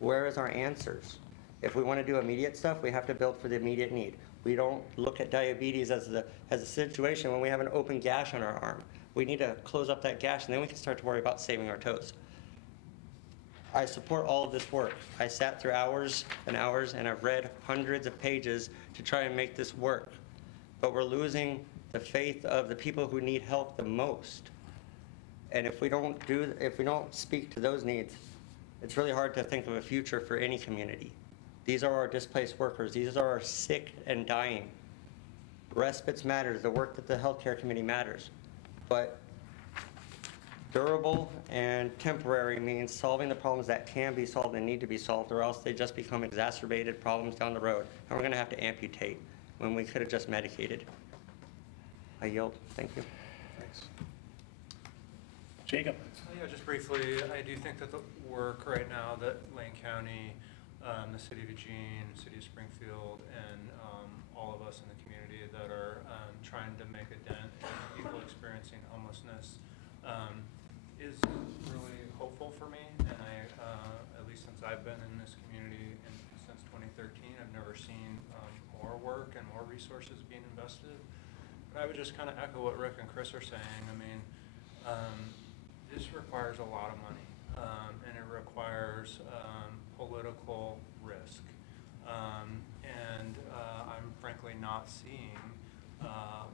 Where is our answers? If we want to do immediate stuff, we have to build for the immediate need. We don't look at diabetes as a situation when we have an open gash on our arm. We need to close up that gash, and then we can start to worry about saving our toes. I support all of this work. I sat through hours and hours, and I've read hundreds of pages to try and make this work. But we're losing the faith of the people who need help the most. And if we don't speak to those needs, it's really hard to think of a future for any community. These are our displaced workers. These are our sick and dying. Respites matters. The work that the healthcare committee matters. But durable and temporary means solving the problems that can be solved and need to be solved, or else they just become exacerbated problems down the road. And we're going to have to amputate when we could have just medicated. I yield. Thank you. Thanks. Jacob. Yeah, just briefly, I do think that the work right now that Lane County, the City of Eugene, City of Springfield, and all of us in the community that are trying to make a dent in people experiencing homelessness is really hopeful for me. And at least since I've been in this community since 2013, I've never seen more work and more resources being invested. But I would just kind of echo what Rick and Chris are saying. I mean, this requires a lot of money, and it requires political risk. And I'm frankly not seeing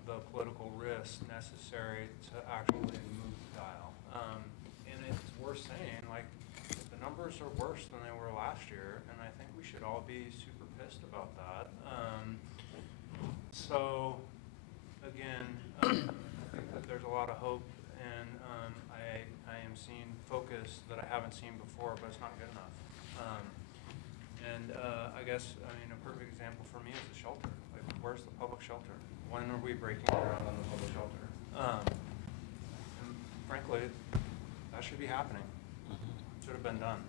the political risk necessary to actually move the dial. And it's worth saying, like, the numbers are worse than they were last year, and I think we should all be super pissed about that. So, again, I think that there's a lot of hope, and I am seeing focus that I haven't seen before, but it's not good enough. I guess, I mean, a perfect example for me is the shelter. Like, where's the public shelter? When are we breaking ground on the public shelter? And frankly, that should be happening. Should have been done.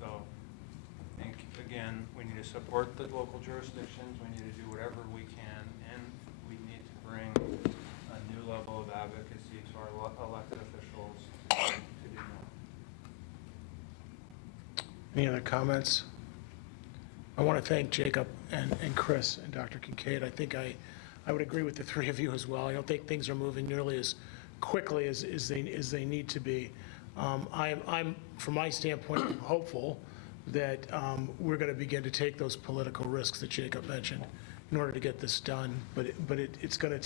So, I think, again, we need to support the local jurisdictions. We need to do whatever we can, and we need to bring a new level of advocacy to our elected officials to do more. Any other comments? I want to thank Jacob and Chris and Dr. Kincaid. I think I would agree with the three of you as well. I don't think things are moving nearly as quickly as they need to be. I'm, from my standpoint, hopeful that we're going to begin to take those political risks that Jacob mentioned in order to get this done. But it's going to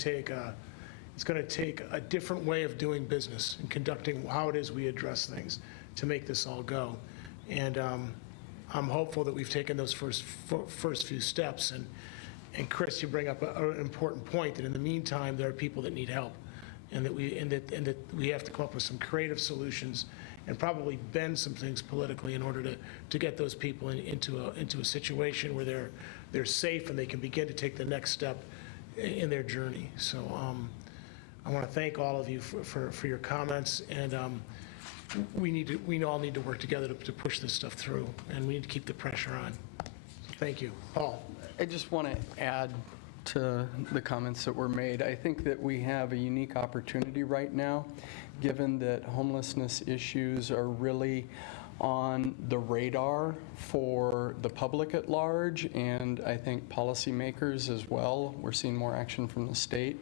take a different way of doing business and conducting how it is we address things to make this all go. And I'm hopeful that we've taken those first few steps. And Chris, you bring up an important point, that in the meantime, there are people that need help, and that we have to come up with some creative solutions and probably bend some things politically in order to get those people into a situation where they're safe and they can begin to take the next step in their journey. So I want to thank all of you for your comments, and we all need to work together to push this stuff through, and we need to keep the pressure on. So thank you. Paul. I just want to add to the comments that were made. I think that we have a unique opportunity right now, given that homelessness issues are really on the radar for the public at large, and I think policymakers as well. We're seeing more action from the state.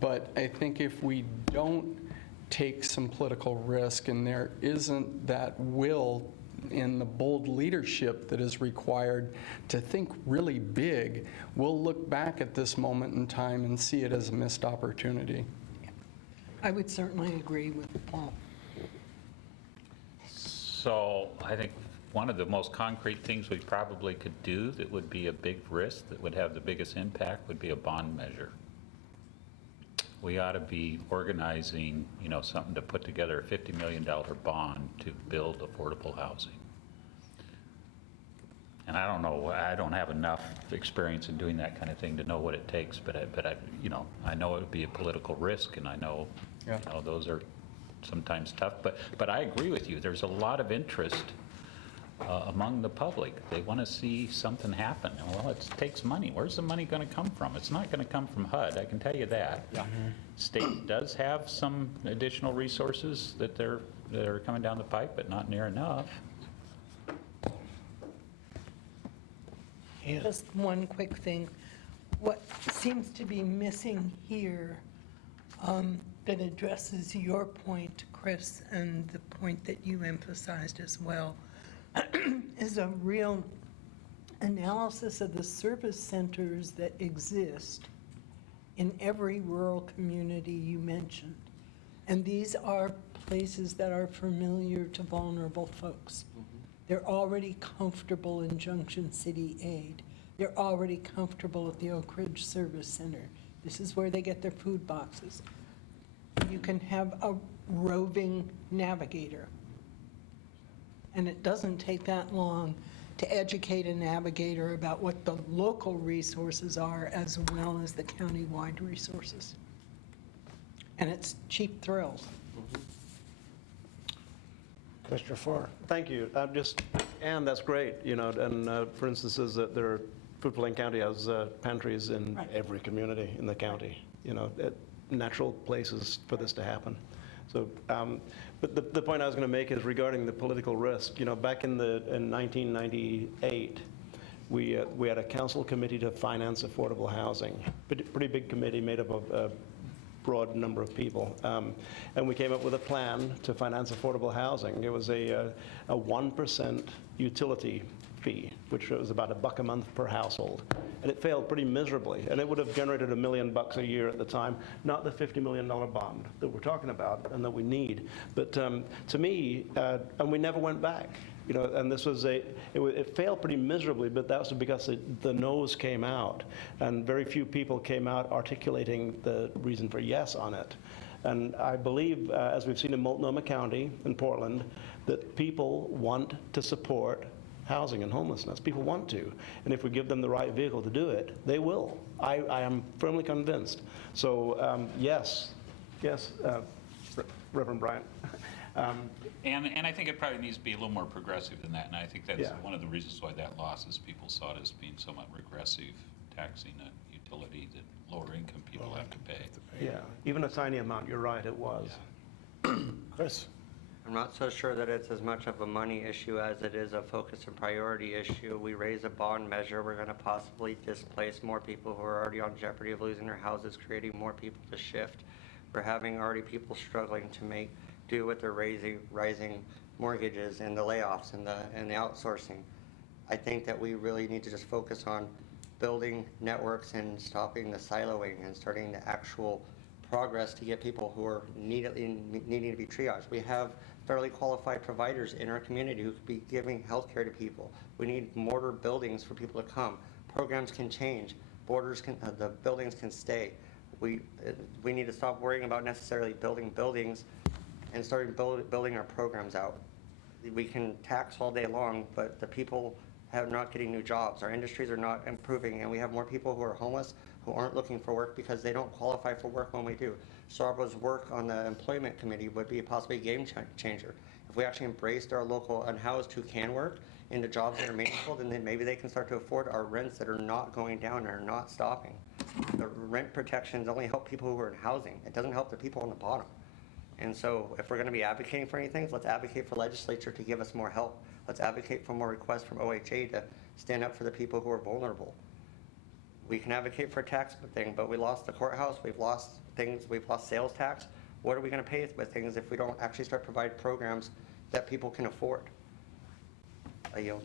But I think if we don't take some political risk, and there isn't that will in the bold leadership that is required to think really big, we'll look back at this moment in time and see it as a missed opportunity. I would certainly agree with Paul. So I think one of the most concrete things we probably could do that would be a big risk, that would have the biggest impact, would be a bond measure. we ought to be organizing, something to put together a $50 million bond to build affordable housing. And I don't know, I don't have enough experience in doing that kind of thing to know what it takes, but I know it would be a political risk, and I know, those are sometimes tough, but I agree with you. There's a lot of interest among the public. They want to see something happen. Well, it takes money. Where's the money going to come from? It's not going to come from HUD, I can tell you that. Yeah. State does have some additional resources that are coming down the pipe, but not near enough. Just one quick thing. What seems to be missing here that addresses your point, Chris, and the point that you emphasized as well, is a real analysis of the service centers that exist in every rural community you mentioned. And these are places that are familiar to vulnerable folks. They're already comfortable in Junction City Aid. They're already comfortable at the Oak Ridge Service Center. This is where they get their food boxes. You can have a roving navigator. And it doesn't take that long to educate a navigator about what the local resources are as well as the county-wide resources. And it's cheap thrills. Commissioner Farr. Thank you. And that's great, and for instance, Food County has pantries in every community in the county, natural places for this to happen. So, but the point I was going to make is regarding the political risk. Back in 1998, we had a council committee to finance affordable housing. Pretty big committee made up of a broad number of people. And we came up with a plan to finance affordable housing. It was a 1% utility fee, which was about $1 a month per household. And it failed pretty miserably. And it would have generated $1 million a year at the time, not the $50 million bond that we're talking about and that we need. But to me, and we never went back. And this was it failed pretty miserably, but that was because the no's came out, and very few people came out articulating the reason for yes on it. And I believe, as we've seen in Multnomah County in Portland, that people want to support housing and homelessness. People want to. And if we give them the right vehicle to do it, they will. I am firmly convinced. So yes, Reverend Bryant. And I think it probably needs to be a little more progressive than that, and I think that's one of the reasons why that loss is people saw it as being somewhat regressive, taxing a utility that lower income people have to pay. Yeah, even a tiny amount, you're right, it was. Yeah. Chris? I'm not so sure that it's as much of a money issue as it is a focus and priority issue. We raise a bond measure, we're going to possibly displace more people who are already on jeopardy of losing their houses, creating more people to shift. We're having already people struggling to do with their rising mortgages and the layoffs and the outsourcing. I think that we really need to just focus on building networks and stopping the siloing and starting the actual progress to get people who are needing to be triaged. We have federally qualified providers in our community who could be giving health care to people. We need mortar buildings for people to come. Programs can change. The buildings can stay. We need to stop worrying about necessarily building buildings and start building our programs out. We can tax all day long, but the people are not getting new jobs. Our industries are not improving, and we have more people who are homeless who aren't looking for work because they don't qualify for work when we do. Sarba's work on the employment committee would be possibly a game changer. If we actually embraced our local unhoused who can work into jobs that are meaningful, then maybe they can start to afford our rents that are not going down and are not stopping. The rent protections only help people who are in housing. It doesn't help the people on the bottom. And so if we're going to be advocating for anything, let's advocate for legislature to give us more help. Let's advocate for more requests from OHA to stand up for the people who are vulnerable. We can advocate for a tax thing, but we lost the courthouse, we've lost things, we've lost sales tax. What are we going to pay with things if we don't actually start providing programs that people can afford? I yield.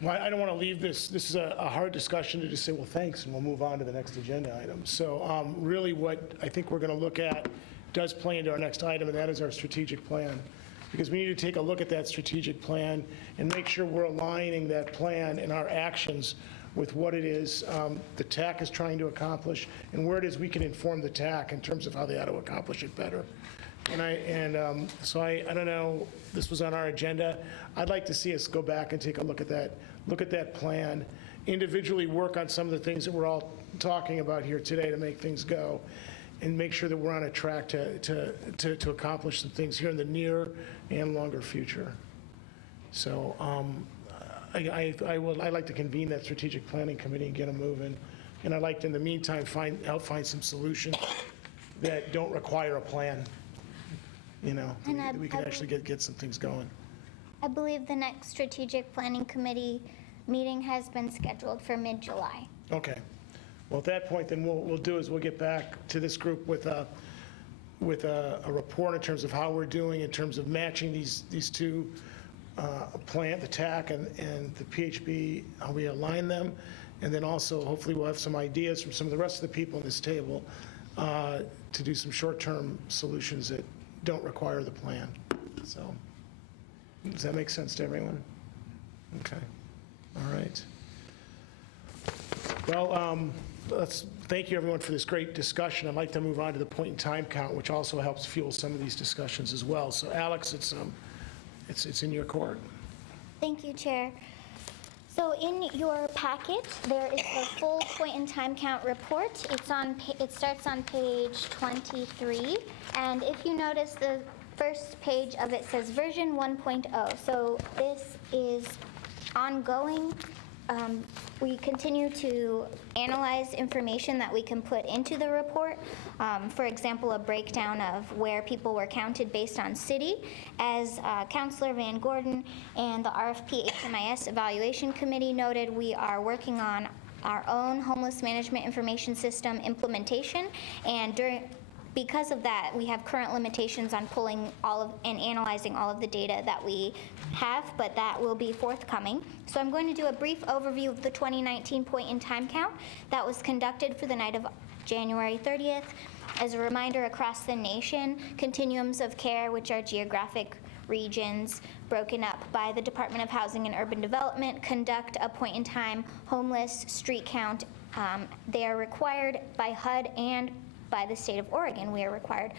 Well, I don't want to leave this is a hard discussion to just say, well, thanks, and we'll move on to the next agenda item. So really what I think we're going to look at does play into our next item, and that is our strategic plan. Because we need to take a look at that strategic plan and make sure we're aligning that plan and our actions with what it is the TAC is trying to accomplish, and where it is we can inform the TAC in terms of how they ought to accomplish it better. So I don't know, this was on our agenda. I'd like to see us go back and take a look at that plan, individually work on some of the things that we're all talking about here today to make things go, and make sure that we're on a track to accomplish some things here in the near and longer future. So I'd like to convene that strategic planning committee and get them moving. And I'd like to, in the meantime, help find some solutions that don't require a plan, that we can actually get some things going. I believe the next strategic planning committee meeting has been scheduled for mid-July. Okay. Well, at that point, then we'll do is we'll get back to this group with a report in terms of how we're doing in terms of matching these two the TAC and the PHB, how we align them, and then also hopefully we'll have some ideas from some of the rest of the people on this table to do some short-term solutions that don't require the plan. So, does that make sense to everyone? Okay. All right. Well, thank you everyone for this great discussion. I'd like to move on to the point in time count, which also helps fuel some of these discussions as well. So Alex, it's in your court. Thank you, Chair. So in your packet, there is the full point in time count report. It starts on page 23, and if you notice, the first page of it says version 1.0. So this is ongoing. We continue to analyze information that we can put into the report. For example, a breakdown of where people were counted based on city. As Councilor Van Gordon and the RFP HMIS Evaluation Committee noted, we are working on our own homeless management information system implementation, and because of that, we have current limitations on pulling and analyzing all of the data that we have, but that will be forthcoming. So I'm going to do a brief overview of the 2019 point in time count that was conducted for the night of January 30th. As a reminder, across the nation, continuums of care, which are geographic regions broken up by the Department of Housing and Urban Development, conduct a point in time homeless street count. They are required by HUD and by the state of Oregon. We are required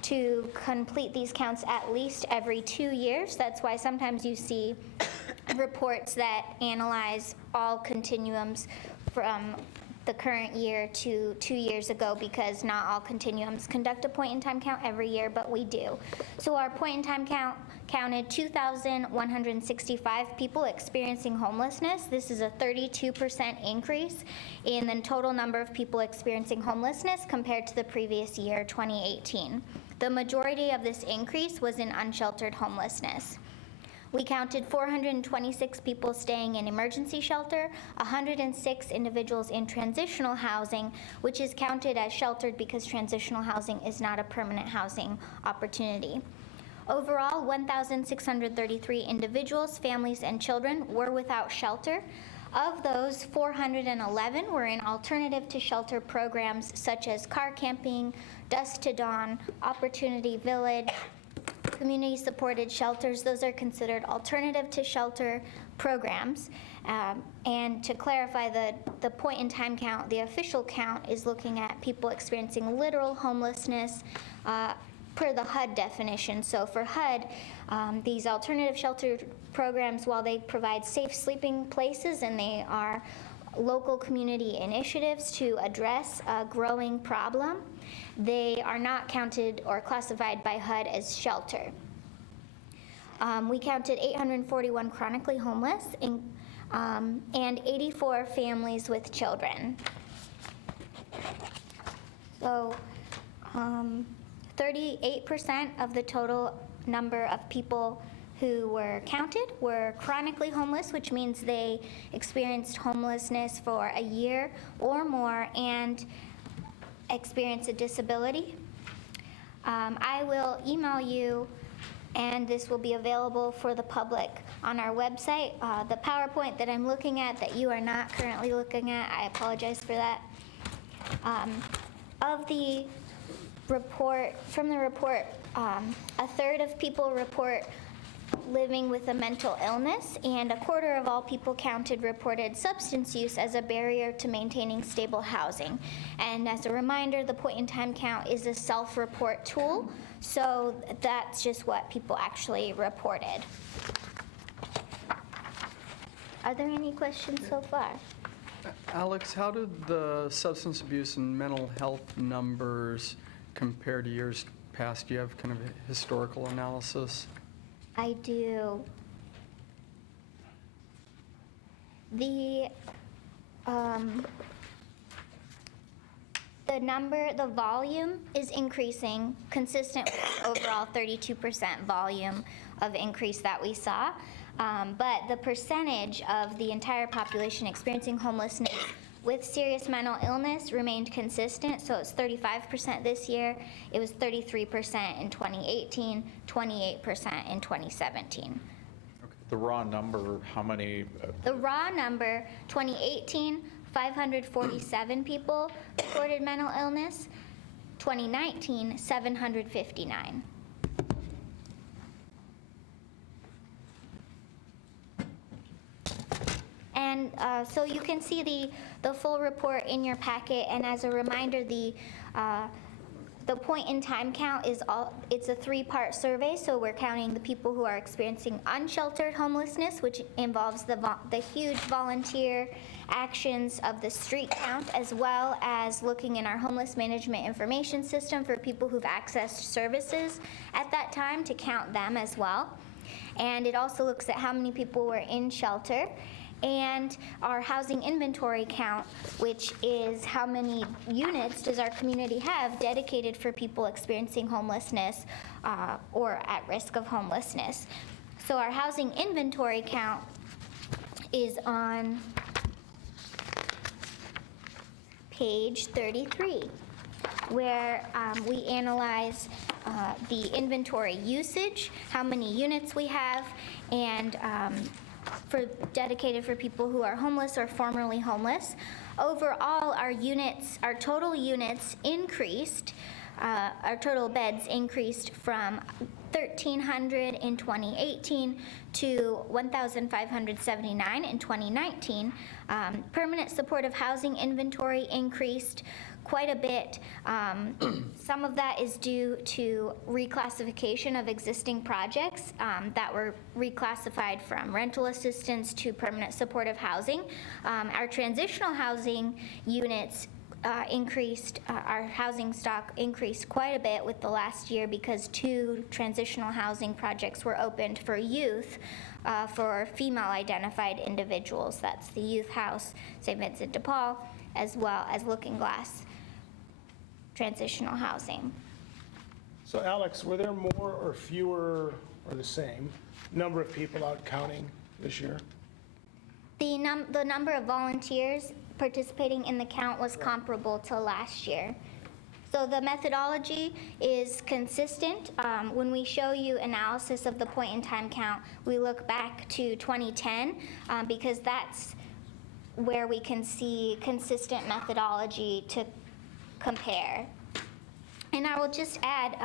to complete these counts at least every 2 years. That's why sometimes you see reports that analyze all continuums from the current year to 2 years ago, because not all continuums conduct a point in time count every year, but we do. So our point in time count counted 2,165 people experiencing homelessness. This is a 32% increase in the total number of people experiencing homelessness compared to the previous year, 2018. The majority of this increase was in unsheltered homelessness. We counted 426 people staying in emergency shelter, 106 individuals in transitional housing, which is counted as sheltered because transitional housing is not a permanent housing opportunity. Overall, 1,633 individuals, families, and children were without shelter. Of those, 411 were in alternative to shelter programs such as car camping, Dusk to Dawn, Opportunity Village, community-supported shelters. Those are considered alternative to shelter programs. And to clarify, the point in time count, the official count, is looking at people experiencing literal homelessness per the HUD definition. So for HUD, these alternative shelter programs, while they provide safe sleeping places and they are local community initiatives to address a growing problem, they are not counted or classified by HUD as shelter. We counted 841 chronically homeless and 84 families with children. So 38% of the total number of people who were counted were chronically homeless, which means they experienced homelessness for a year or more and experienced a disability. I will email you, and this will be available for the public on our website. The PowerPoint that I'm looking at that you are not currently looking at, I apologize for that. Of the report, from the report, a third of people report living with a mental illness, and a quarter of all people counted reported substance use as a barrier to maintaining stable housing. And as a reminder, the point-in-time count is a self-report tool, so that's just what people actually reported. Are there any questions so far? Alex, how did the substance abuse and mental health numbers compare to years past? Do you have kind of a historical analysis? I do. The volume is increasing, consistent with overall 32% volume of increase that we saw. But the percentage of the entire population experiencing homelessness with serious mental illness remained consistent, so it's 35% this year. It was 33% in 2018, 28% in 2017. The raw number, how many? The raw number, 2018, 547 people reported mental illness. 2019, 759. And so you can see the full report in your packet. And as a reminder, the point-in-time count it's a 3-part survey. So we're counting the people who are experiencing unsheltered homelessness, which involves the huge volunteer actions of the street count, as well as looking in our homeless management information system for people who've accessed services at that time to count them as well. And it also looks at how many people were in shelter. And our housing inventory count, which is how many units does our community have dedicated for people experiencing homelessness or at risk of homelessness. So our housing inventory count is on page 33, where we analyze the inventory usage, how many units we have, and dedicated for people who are homeless or formerly homeless. Overall, our total units increased, our total beds increased from 1,300 in 2018 to 1,579 in 2019. Permanent supportive housing inventory increased quite a bit. Some of that is due to reclassification of existing projects that were reclassified from rental assistance to permanent supportive housing. Our transitional housing units increased, our housing stock increased quite a bit with the last year because 2 transitional housing projects were opened for youth, for female identified individuals. That's the Youth House, St. Vincent de Paul, as well as Looking Glass transitional housing. So Alex, were there more or fewer or the same number of people out counting this year? The number of volunteers participating in the count was comparable to last year. So the methodology is consistent. When we show you analysis of the point-in-time count, we look back to 2010 because that's where we can see consistent methodology to compare. And I will just add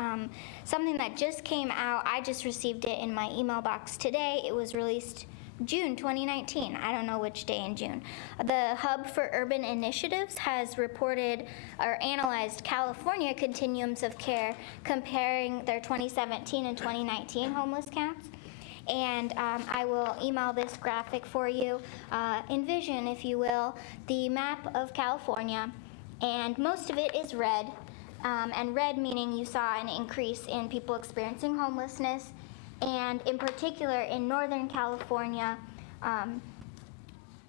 something that just came out. I just received it in my email box today. It was released June 2019. I don't know which day in June. The Hub for Urban Initiatives has reported or analyzed California continuums of care, comparing their 2017 and 2019 homeless counts. And I will email this graphic for you. Envision, if you will, the map of California, and most of it is red. And red meaning you saw an increase in people experiencing homelessness. And in particular, in Northern California,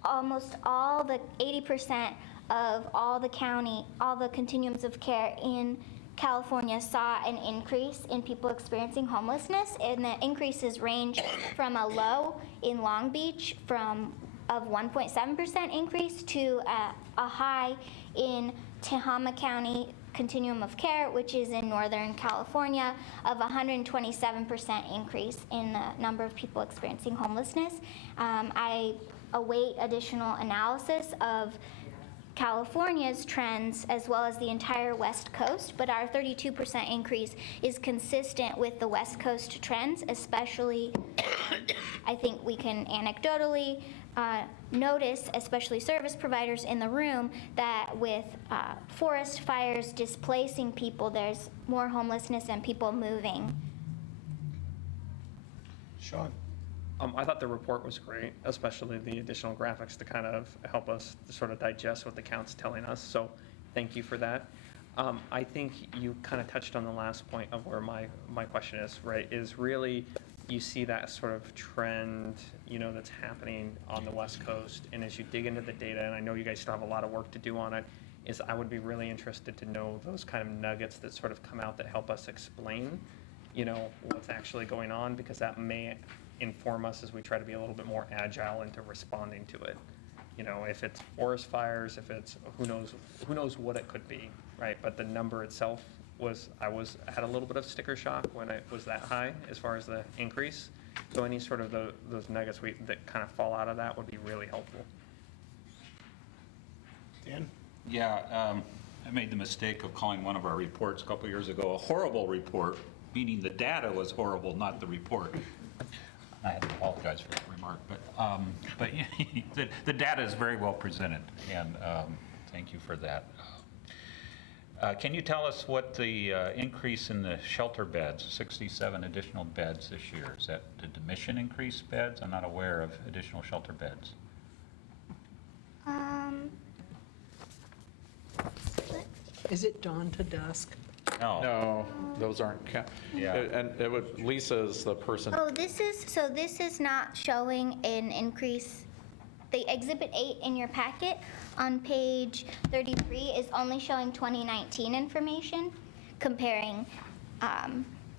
almost all the 80% of all the continuums of care in California saw an increase in people experiencing homelessness. And the increases range from a low in Long Beach of 1.7% increase to a high in Tehama County continuum of care, which is in Northern California, of 127% increase in the number of people experiencing homelessness. I await additional analysis of California's trends as well as the entire West Coast, but our 32% increase is consistent with the West Coast trends, especially, I think we can anecdotally notice, especially service providers in the room, that with forest fires displacing people, there's more homelessness and people moving. Sean? I thought the report was great, especially the additional graphics to kind of help us to sort of digest what the count's telling us. So thank you for that. I think you kind of touched on the last point of where my question is, right, is really you see that sort of trend, you know, that's happening on the West Coast. And as you dig into the data, and I know you guys still have a lot of work to do on it, is I would be really interested to know those kind of nuggets that sort of come out that help us explain, you know, what's actually going on, because that may inform us as we try to be a little bit more agile into responding to it. You know, if it's forest fires, if it's, who knows what it could be, right? But the number itself was, had a little bit of sticker shock when it was that high as far as the increase. So any sort of those nuggets that kind of fall out of that would be really helpful. Dan? Yeah, I made the mistake of calling one of our reports a couple years ago a horrible report, meaning the data was horrible, not the report. I had to apologize for that remark, but the data is very well presented, and thank you for that. Can you tell us what the increase in the shelter beds, 67 additional beds this year, is that, did the mission increase beds? I'm not aware of additional shelter beds. Is it dawn to dusk? No, those aren't, Yeah. and it would, Lisa is the person. Oh, this is not showing an increase. The Exhibit 8 in your packet on page 33 is only showing 2019 information, comparing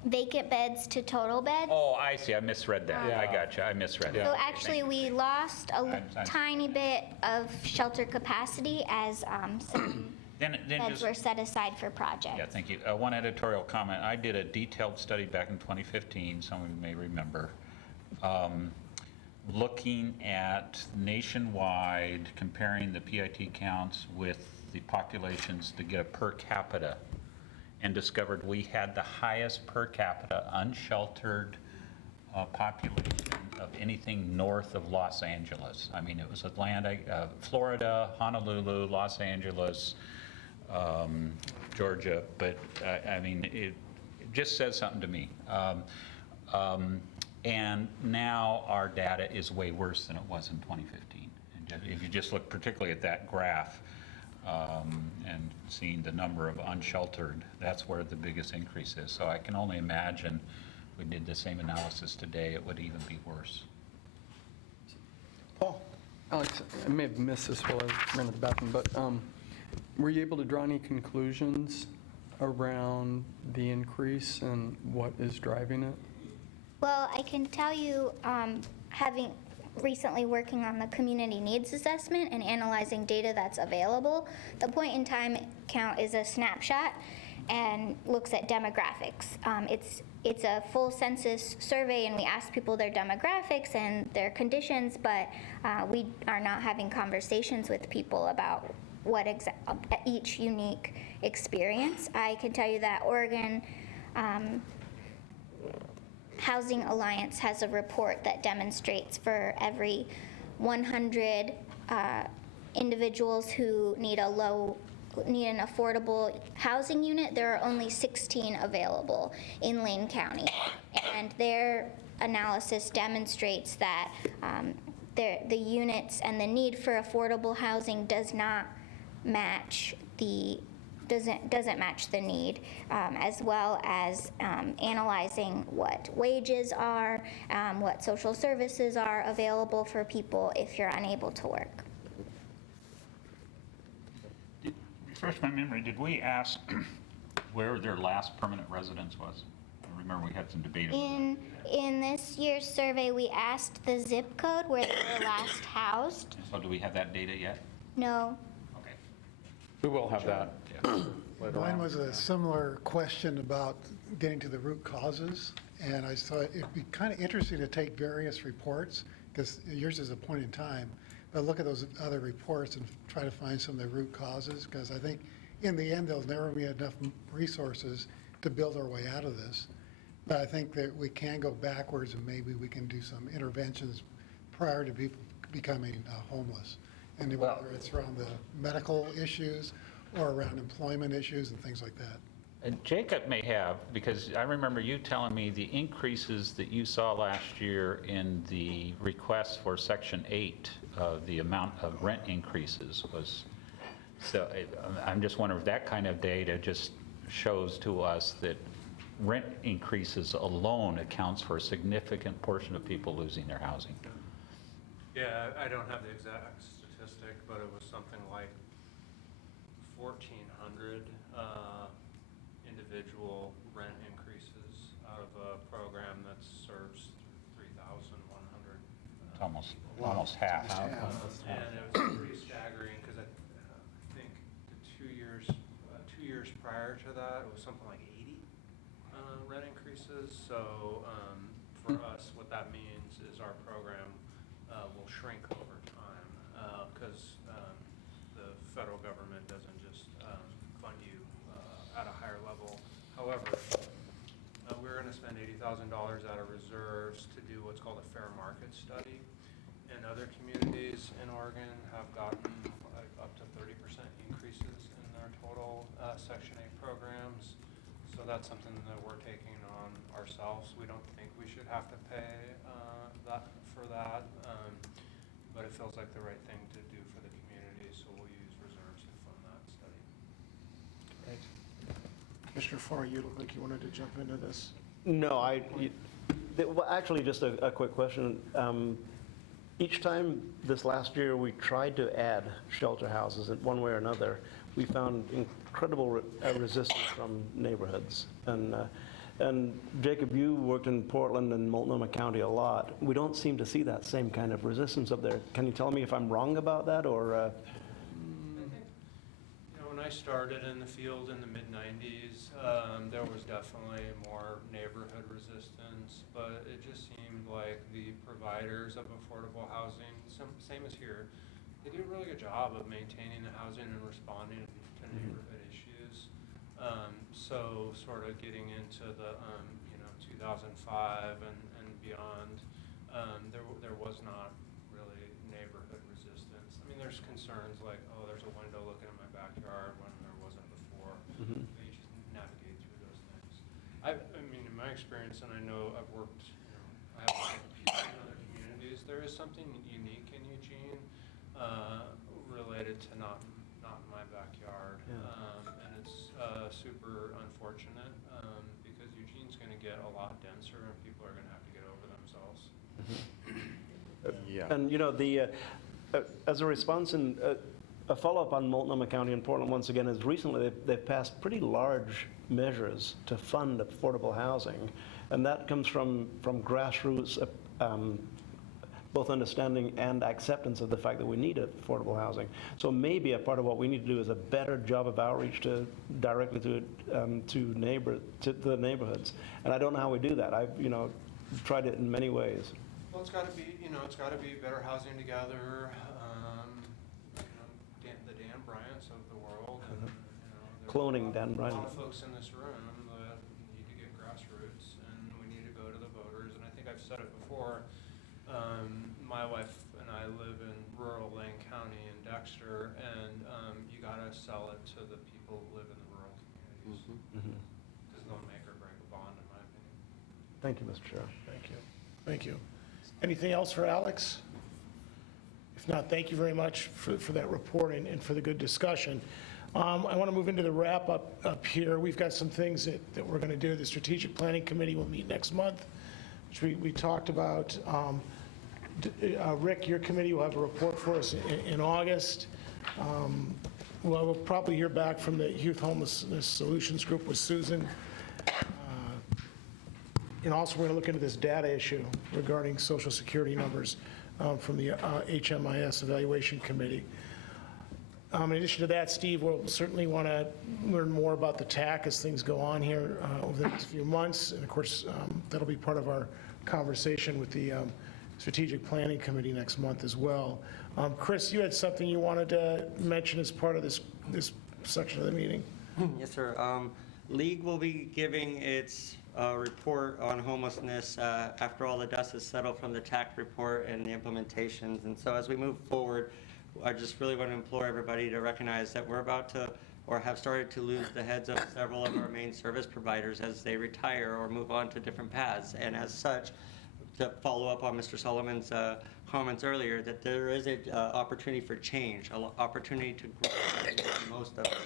vacant beds to total beds. Oh, I see, I misread that. I got you, I misread that. So Okay, actually, thank you. we lost a I'm- tiny bit of shelter capacity as some Then beds just, were set aside for projects. yeah, thank you. One editorial comment. I did a detailed study back in 2015, some of you may remember, looking at nationwide, comparing the PIT counts with the populations to get a per capita, and discovered we had the highest per capita unsheltered population of anything north of Los Angeles. I mean, it was Atlanta, Florida, Honolulu, Los Angeles, Georgia, but I mean, it just says something to me. And now our data is way worse than it was in 2015. And if you just look particularly at that graph and seeing the number of unsheltered, that's where the biggest increase is. So I can only imagine if we did the same analysis today, it would even be worse. Paul? Alex, I may have missed this while I ran to the bathroom, but were you able to draw any conclusions around the increase and what is driving it? Well, I can tell you, having recently working on the community needs assessment and analyzing data that's available, the point in time count is a snapshot and looks at demographics. It's a full census survey, and we ask people their demographics and their conditions, but we are not having conversations with people about what each unique experience. I can tell you that Oregon Housing Alliance has a report that demonstrates for every 100 individuals who need an affordable housing unit, there are only 16 available in Lane County. And their analysis demonstrates that the units and the need for affordable housing doesn't match the need, as well as analyzing what wages are, what social services are available for people if you're unable to work. Refresh my memory, did we ask where their last permanent residence was? I remember we had some debate about that. In this year's survey, we asked the zip code where they were last housed. So do we have that data yet? No. Okay. We will have that later Mine on. was a similar question about getting to the root causes, and I thought it'd be kind of interesting to take various reports, because yours is a point in time, but look at those other reports and try to find some of the root causes, because I think in the end, there'll never be enough resources to build our way out of this. But I think that we can go backwards, and maybe we can do some interventions prior to people becoming homeless. And whether it's around the medical issues or around employment issues and things like that. And Jacob may have, because I remember you telling me the increases that you saw last year in the request for Section 8, the amount of rent increases was, so I'm just wondering if that kind of data just shows to us that rent increases alone accounts for a significant portion of people losing their housing. Yeah, I don't have the exact statistic, but it was something like 1,400 individual rent increases out of a program that serves 3,100. Almost half. And it was pretty staggering because I think the 2 years prior to that, it was something like 80 rent increases. So for us, what that means is our program will shrink over time because the federal government doesn't just fund you at a higher level. However, we're going to spend $80,000 out of reserves to do what's called a fair market study. And other communities in Oregon have gotten up to 30% increases in their total Section 8 programs. So that's something that we're taking on ourselves. We don't think we should have to pay for that, but it feels like the right thing to do for the community, so we'll use reserves to fund that study. Commissioner Farr, you look like you wanted to jump into this. No, well, actually, just a quick question. Each time this last year we tried to add shelter houses in one way or another, we found incredible resistance from neighborhoods. And Jacob, you worked in Portland and Multnomah County a lot. We don't seem to see that same kind of resistance up there. Can you tell me if I'm wrong about that, or? I think, when I started in the field in the mid-90s, there was definitely more neighborhood resistance, but it just seemed like the providers of affordable housing, same as here, they do a really good job of maintaining the housing and responding to neighborhood issues. So sort of getting into the 2005 and beyond, there was not really neighborhood resistance. I mean, there's concerns like, oh, there's a window looking at my backyard when there wasn't before. Mm-hmm. You just navigate through those things. I mean, in my experience, and I know I've worked, I have worked with people in other communities, there is something unique in Eugene related to not in my backyard. Yeah. And it's super unfortunate because Eugene's going to get a lot denser and people are going to have to get over themselves. Yeah. And as a response and a follow-up on Multnomah County and Portland once again is recently they've passed pretty large measures to fund affordable housing, and that comes from grassroots both understanding and acceptance of the fact that we need affordable housing. So maybe a part of what we need to do is a better job of outreach directly to the neighborhoods. And I don't know how we do that. I've tried it in many ways. Well, it's got to be better housing together. The Dan Bryants of the world, and Cloning Dan Bryant. A lot of folks in this room that need to get grassroots, and we need to go to the voters. And I think I've said it before. My wife and I live in rural Lane County in Dexter, and you got to sell it to the people who live in the rural communities, because they'll make or break a bond, in my opinion. Thank you, Mr. Chair. Thank you. Thank you. Anything else for Alex? If not, thank you very much for that report and for the good discussion. I want to move into the wrap-up up here. We've got some things that we're going to do. The Strategic Planning Committee will meet next month, which we talked about. Rick, your committee will have a report for us in August. We'll probably hear back from the Youth Homelessness Solutions Group with Susan. And also, we're going to look into this data issue regarding Social Security numbers from the HMIS Evaluation Committee. In addition to that, Steve will certainly want to learn more about the TAC as things go on here over the next few months. And of course, that'll be part of our conversation with the Strategic Planning Committee next month as well. Chris, you had something you wanted to mention as part of this section of the meeting? Yes, sir. League will be giving its report on homelessness after all the dust is settled from the TAC report and the implementations. And so as we move forward, I just really want to implore everybody to recognize that we're about to, or have started to, lose the heads of several of our main service providers as they retire or move on to different paths. And as such, to follow up on Mr. Solomon's comments earlier, that there is an opportunity for change, an opportunity to grow most of it.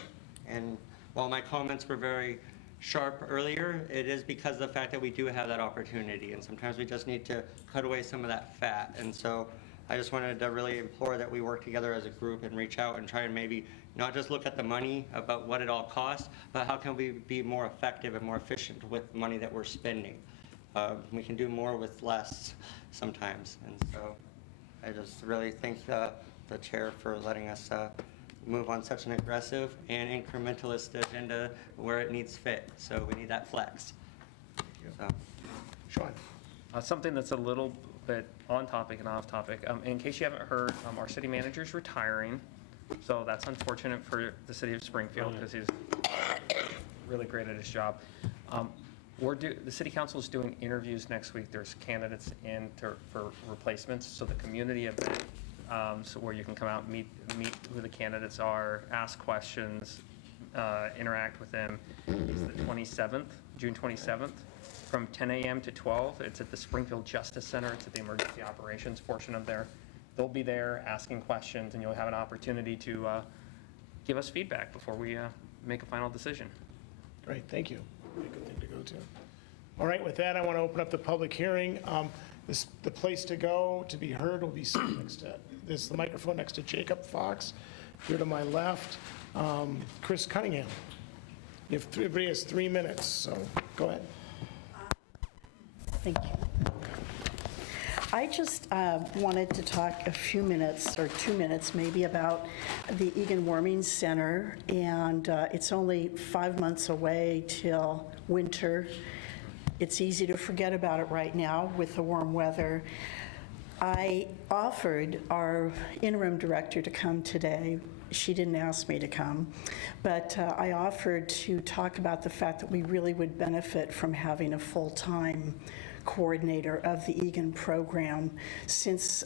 And while my comments were very sharp earlier, it is because of the fact that we do have that opportunity, and sometimes we just need to cut away some of that fat. And so I just wanted to really implore that we work together as a group and reach out and try and maybe not just look at the money about what it all costs, but how can we be more effective and more efficient with the money that we're spending. We can do more with less sometimes. And so I just really thank the chair for letting us move on such an aggressive and incrementalist agenda where it needs fit. So we need that flex. So. Sean. Something that's a little bit on topic and off topic. In case you haven't heard, our city manager's retiring. So that's unfortunate for the city of Springfield because he's really great at his job. The city council is doing interviews next week. There's candidates in for replacements. So the community event, so where you can come out and meet who the candidates are, ask questions, interact with them, is the 27th, June 27th, from 10 a.m. to 12. It's at the Springfield Justice Center. It's at the emergency operations portion of there. They'll be there asking questions, and you'll have an opportunity to give us feedback before we make a final decision. Great, thank you. Good thing to go to. All right, with that, I want to open up the public hearing. The place to go to be heard will be sitting next to the microphone next to Jacob Fox, here to my left. Chris Cunningham. Everybody has 3 minutes, so go ahead. Thank you. I just wanted to talk a few minutes, or 2 minutes maybe, about the Egan Warming Center, and it's only 5 months away till winter. It's easy to forget about it right now with the warm weather. I offered our interim director to come today. She didn't ask me to come, but I offered to talk about the fact that we really would benefit from having a full-time coordinator of the Egan program, since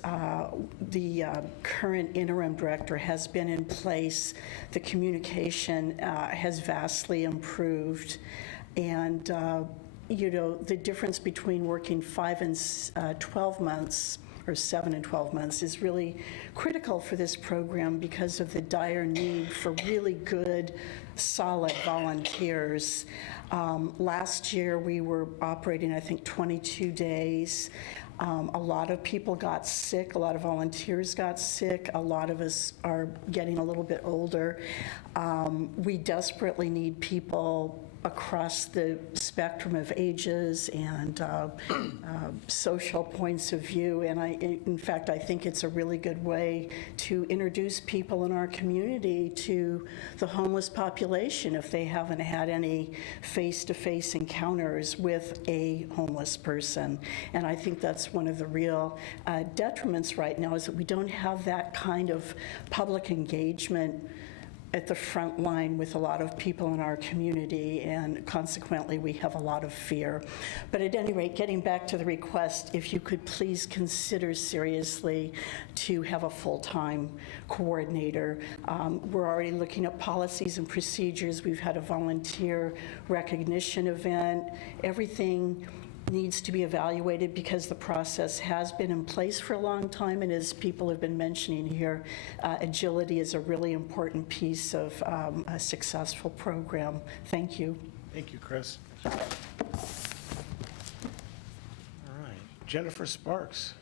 the current interim director has been in place. The communication has vastly improved, and the difference between working 5 and 12 months or 7 and 12 months is really critical for this program because of the dire need for really good, solid volunteers. Last year, we were operating, I think, 22 days. A lot of people got sick. A lot of volunteers got sick. A lot of us are getting a little bit older. We desperately need people across the spectrum of ages and social points of view. And in fact, I think it's a really good way to introduce people in our community to the homeless population if they haven't had any face-to-face encounters with a homeless person. And I think that's one of the real detriments right now, is that we don't have that kind of public engagement at the front line with a lot of people in our community, and consequently we have a lot of fear. But at any rate, getting back to the request, if you could please consider seriously to have a full-time coordinator. We're already looking at policies and procedures. We've had a volunteer recognition event. Everything needs to be evaluated because the process has been in place for a long time, and as people have been mentioning here, agility is a really important piece of a successful program. Thank you. Thank you, Chris. All right, Jennifer Sparks.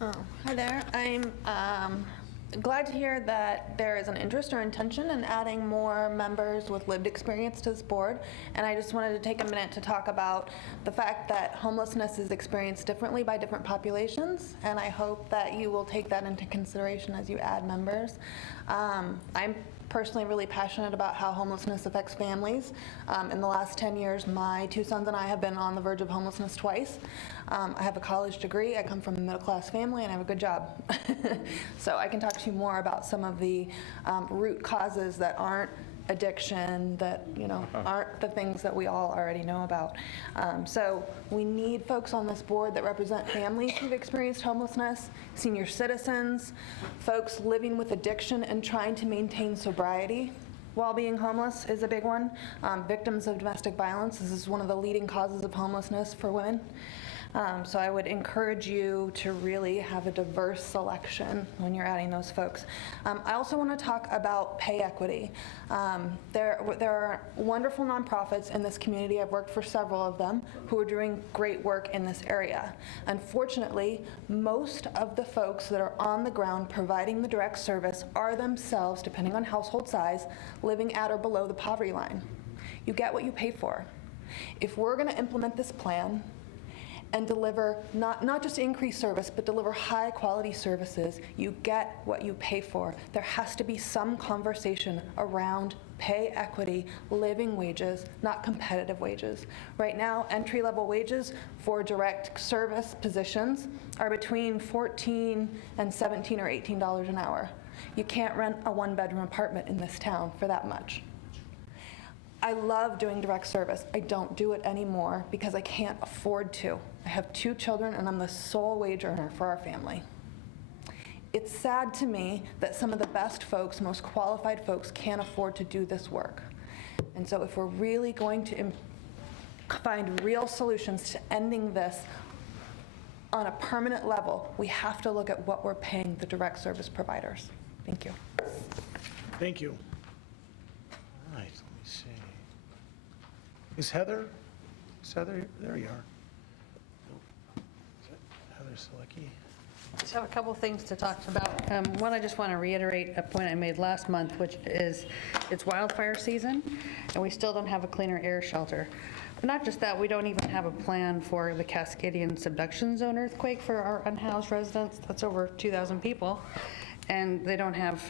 Oh, hi there. I'm glad to hear that there is an interest or intention in adding more members with lived experience to this board. And I just wanted to take a minute to talk about the fact that homelessness is experienced differently by different populations. And I hope that you will take that into consideration as you add members. I'm personally really passionate about how homelessness affects families. In the last 10 years, my 2 sons and I have been on the verge of homelessness twice. I have a college degree, I come from a middle-class family, and I have a good job. So I can talk to you more about some of the root causes that aren't addiction, that aren't the things that we all already know about. So we need folks on this board that represent families who've experienced homelessness, senior citizens, folks living with addiction and trying to maintain sobriety while being homeless is a big one. Victims of domestic violence, this is one of the leading causes of homelessness for women. So I would encourage you to really have a diverse selection when you're adding those folks. I also want to talk about pay equity. There are wonderful nonprofits in this community, I've worked for several of them, who are doing great work in this area. Unfortunately, most of the folks that are on the ground providing the direct service are themselves, depending on household size, living at or below the poverty line. You get what you pay for. If we're going to implement this plan, and deliver not just increased service, but deliver high quality services, you get what you pay for. There has to be some conversation around pay equity, living wages, not competitive wages. Right now, entry-level wages for direct service positions are between $14 and $17 or $18 an hour. You can't rent a one-bedroom apartment in this town for that much. I love doing direct service. I don't do it anymore because I can't afford to. I have 2 children and I'm the sole wage earner for our family. It's sad to me that some of the best folks, most qualified folks, can't afford to do this work. And so if we're really going to find real solutions to ending this on a permanent level, we have to look at what we're paying the direct service providers. Thank you. Thank you. All right, let me see. Is Heather? There you are. Is that Heather Selecki? Just have a couple things to talk about. One, I just want to reiterate a point I made last month, which is it's wildfire season, and we still don't have a cleaner air shelter. But not just that, we don't even have a plan for the Cascadian subduction zone earthquake for our unhoused residents. That's over 2,000 people, and they don't have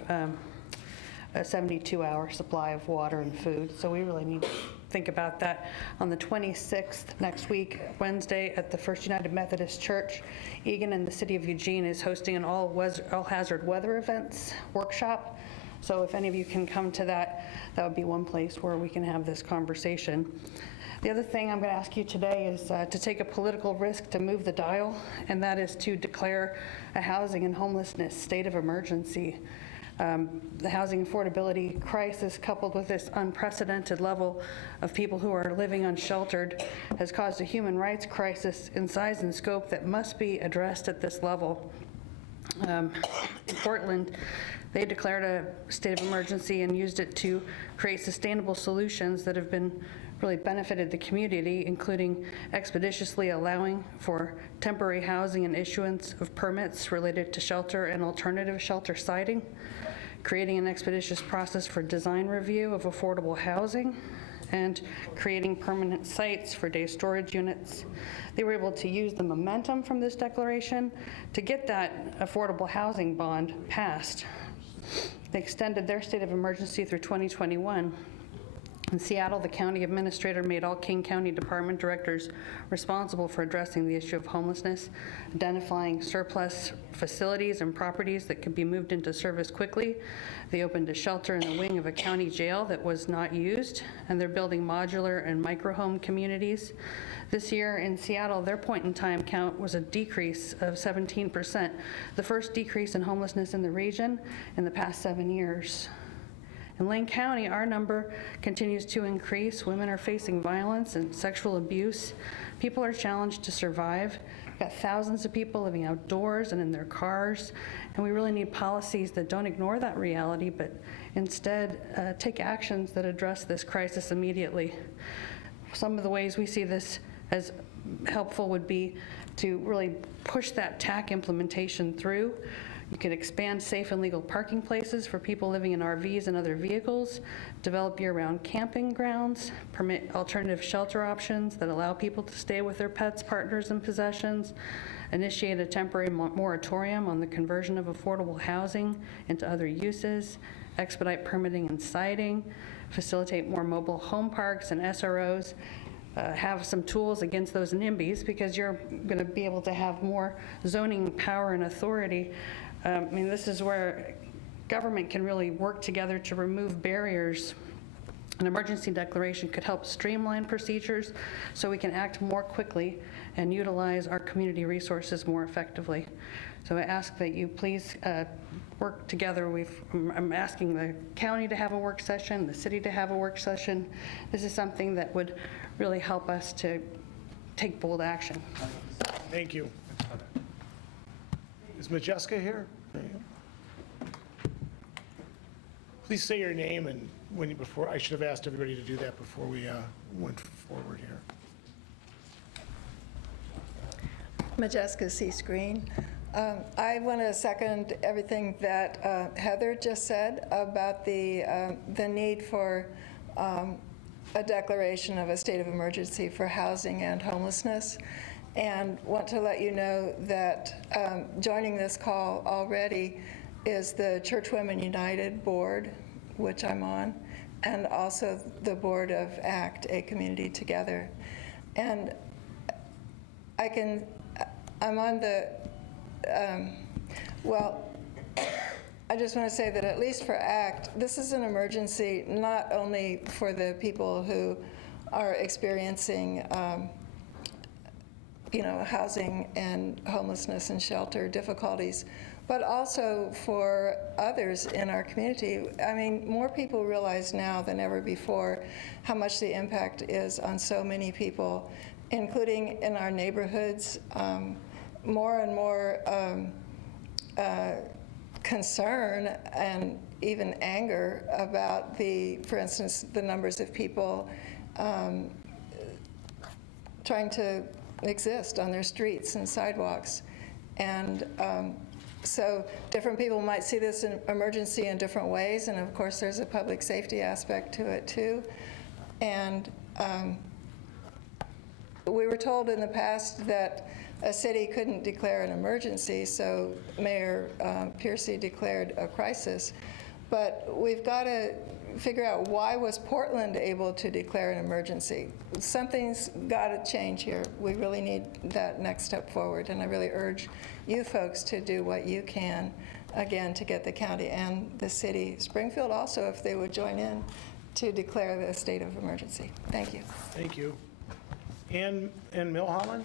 a 72-hour supply of water and food. So we really need to think about that. On the 26th, next week, Wednesday, at the First United Methodist Church, Egan and the City of Eugene is hosting an all-hazard weather events workshop. So if any of you can come to that, that would be one place where we can have this conversation. The other thing I'm going to ask you today is to take a political risk to move the dial, and that is to declare a housing and homelessness state of emergency. The housing affordability crisis, coupled with this unprecedented level of people who are living unsheltered, has caused a human rights crisis in size and scope that must be addressed at this level. In Portland, they declared a state of emergency and used it to create sustainable solutions that have been really benefited the community, including expeditiously allowing for temporary housing and issuance of permits related to shelter and alternative shelter siting, creating an expeditious process for design review of affordable housing, and creating permanent sites for day storage units. They were able to use the momentum from this declaration to get that affordable housing bond passed. They extended their state of emergency through 2021. In Seattle, the county administrator made all King County department directors responsible for addressing the issue of homelessness, identifying surplus facilities and properties that could be moved into service quickly. They opened a shelter in the wing of a county jail that was not used, and they're building modular and micro-home communities. This year in Seattle, their point-in-time count was a decrease of 17%, the first decrease in homelessness in the region in the past 7 years. In Lane County, our number continues to increase. Women are facing violence and sexual abuse. People are challenged to survive. We've got thousands of people living outdoors and in their cars, and we really need policies that don't ignore that reality, but instead take actions that address this crisis immediately. Some of the ways we see this as helpful would be to really push that TAC implementation through. You could expand safe and legal parking places for people living in RVs and other vehicles, develop year-round camping grounds, permit alternative shelter options that allow people to stay with their pets, partners, and possessions, initiate a temporary moratorium on the conversion of affordable housing into other uses, expedite permitting and siting, facilitate more mobile home parks and SROs, have some tools against those NIMBYs, because you're going to be able to have more zoning power and authority. I mean, this is where government can really work together to remove barriers. An emergency declaration could help streamline procedures so we can act more quickly and utilize our community resources more effectively. So I ask that you please work together. I'm asking the county to have a work session, the city to have a work session. This is something that would really help us to take bold action. Thank you. Is Majeska here? Please say your name and before, I should have asked everybody to do that before we went forward here. Majeska C. Screen. I want to second everything that Heather just said about the need for a declaration of a state of emergency for housing and homelessness, and want to let you know that joining this call already is the Churchwomen United Board, which I'm on, and also the board of ACT, A Community Together. And I'm on the, well, I just want to say that at least for ACT, this is an emergency not only for the people who are experiencing housing and homelessness and shelter difficulties, but also for others in our community. I mean, more people realize now than ever before how much the impact is on so many people, including in our neighborhoods. More and more concern and even anger about for instance, the numbers of people trying to exist on their streets and sidewalks. And so different people might see this emergency in different ways, and of course there's a public safety aspect to it too. And we were told in the past that a city couldn't declare an emergency, so Mayor Piercy declared a crisis. But we've got to figure out, why was Portland able to declare an emergency? Something's got to change here. We really need that next step forward, and I really urge you folks to do what you can, again, to get the county and the city, Springfield also, if they would join in, to declare the state of emergency. Thank you. Thank you. Ann Milholland?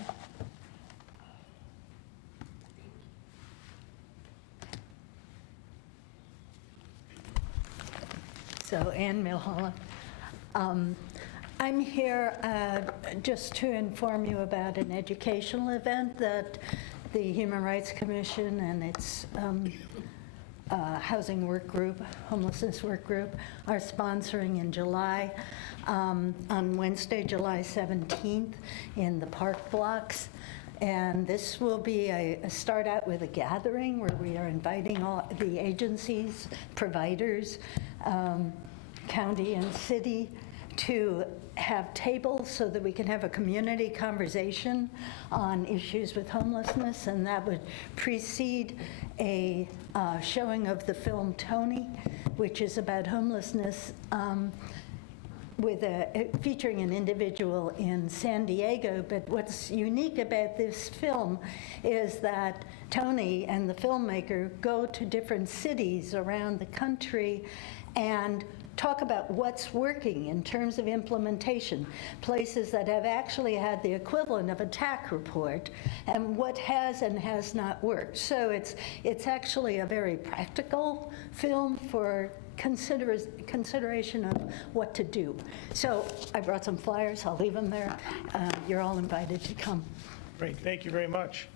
So, Ann Milholland. I'm here just to inform you about an educational event that the Human Rights Commission and its housing work group, homelessness work group, are sponsoring in July, on Wednesday, July 17th, in the park blocks. And this will be start out with a gathering where we are inviting all the agencies, providers, county and city, to have tables so that we can have a community conversation on issues with homelessness, and that would precede a showing of the film Tony, which is about homelessness, featuring an individual in San Diego. But what's unique about this film is that Tony and the filmmaker go to different cities around the country and talk about what's working in terms of implementation, places that have actually had the equivalent of a TAC report, and what has and has not worked. So it's actually a very practical film for consideration of what to do. So I brought some flyers. I'll leave them there. You're all invited to come. Great, thank you very much.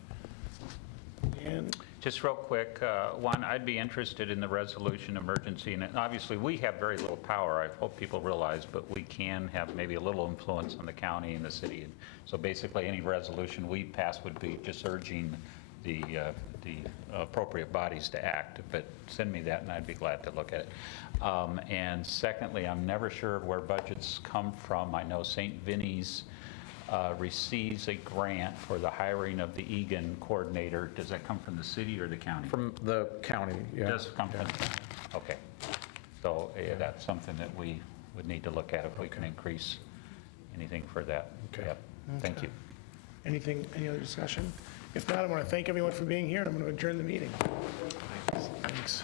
And just real quick, one, I'd be interested in the resolution emergency, and obviously we have very little power, I hope people realize, but we can have maybe a little influence on the county and the city. And so basically any resolution we pass would be just urging the appropriate bodies to act. But send me that and I'd be glad to look at it. And secondly, I'm never sure where budgets come from. I know St. Vinny's receives a grant for the hiring of the Egan coordinator. Does that come from the city or the county? From the county, yeah. It does come from the county. Okay. So that's something that we would need to look at if we can increase anything for that. Okay. Yep. Thank you. Any other discussion? If not, I want to thank everyone for being here, and I'm going to adjourn the meeting. Thanks.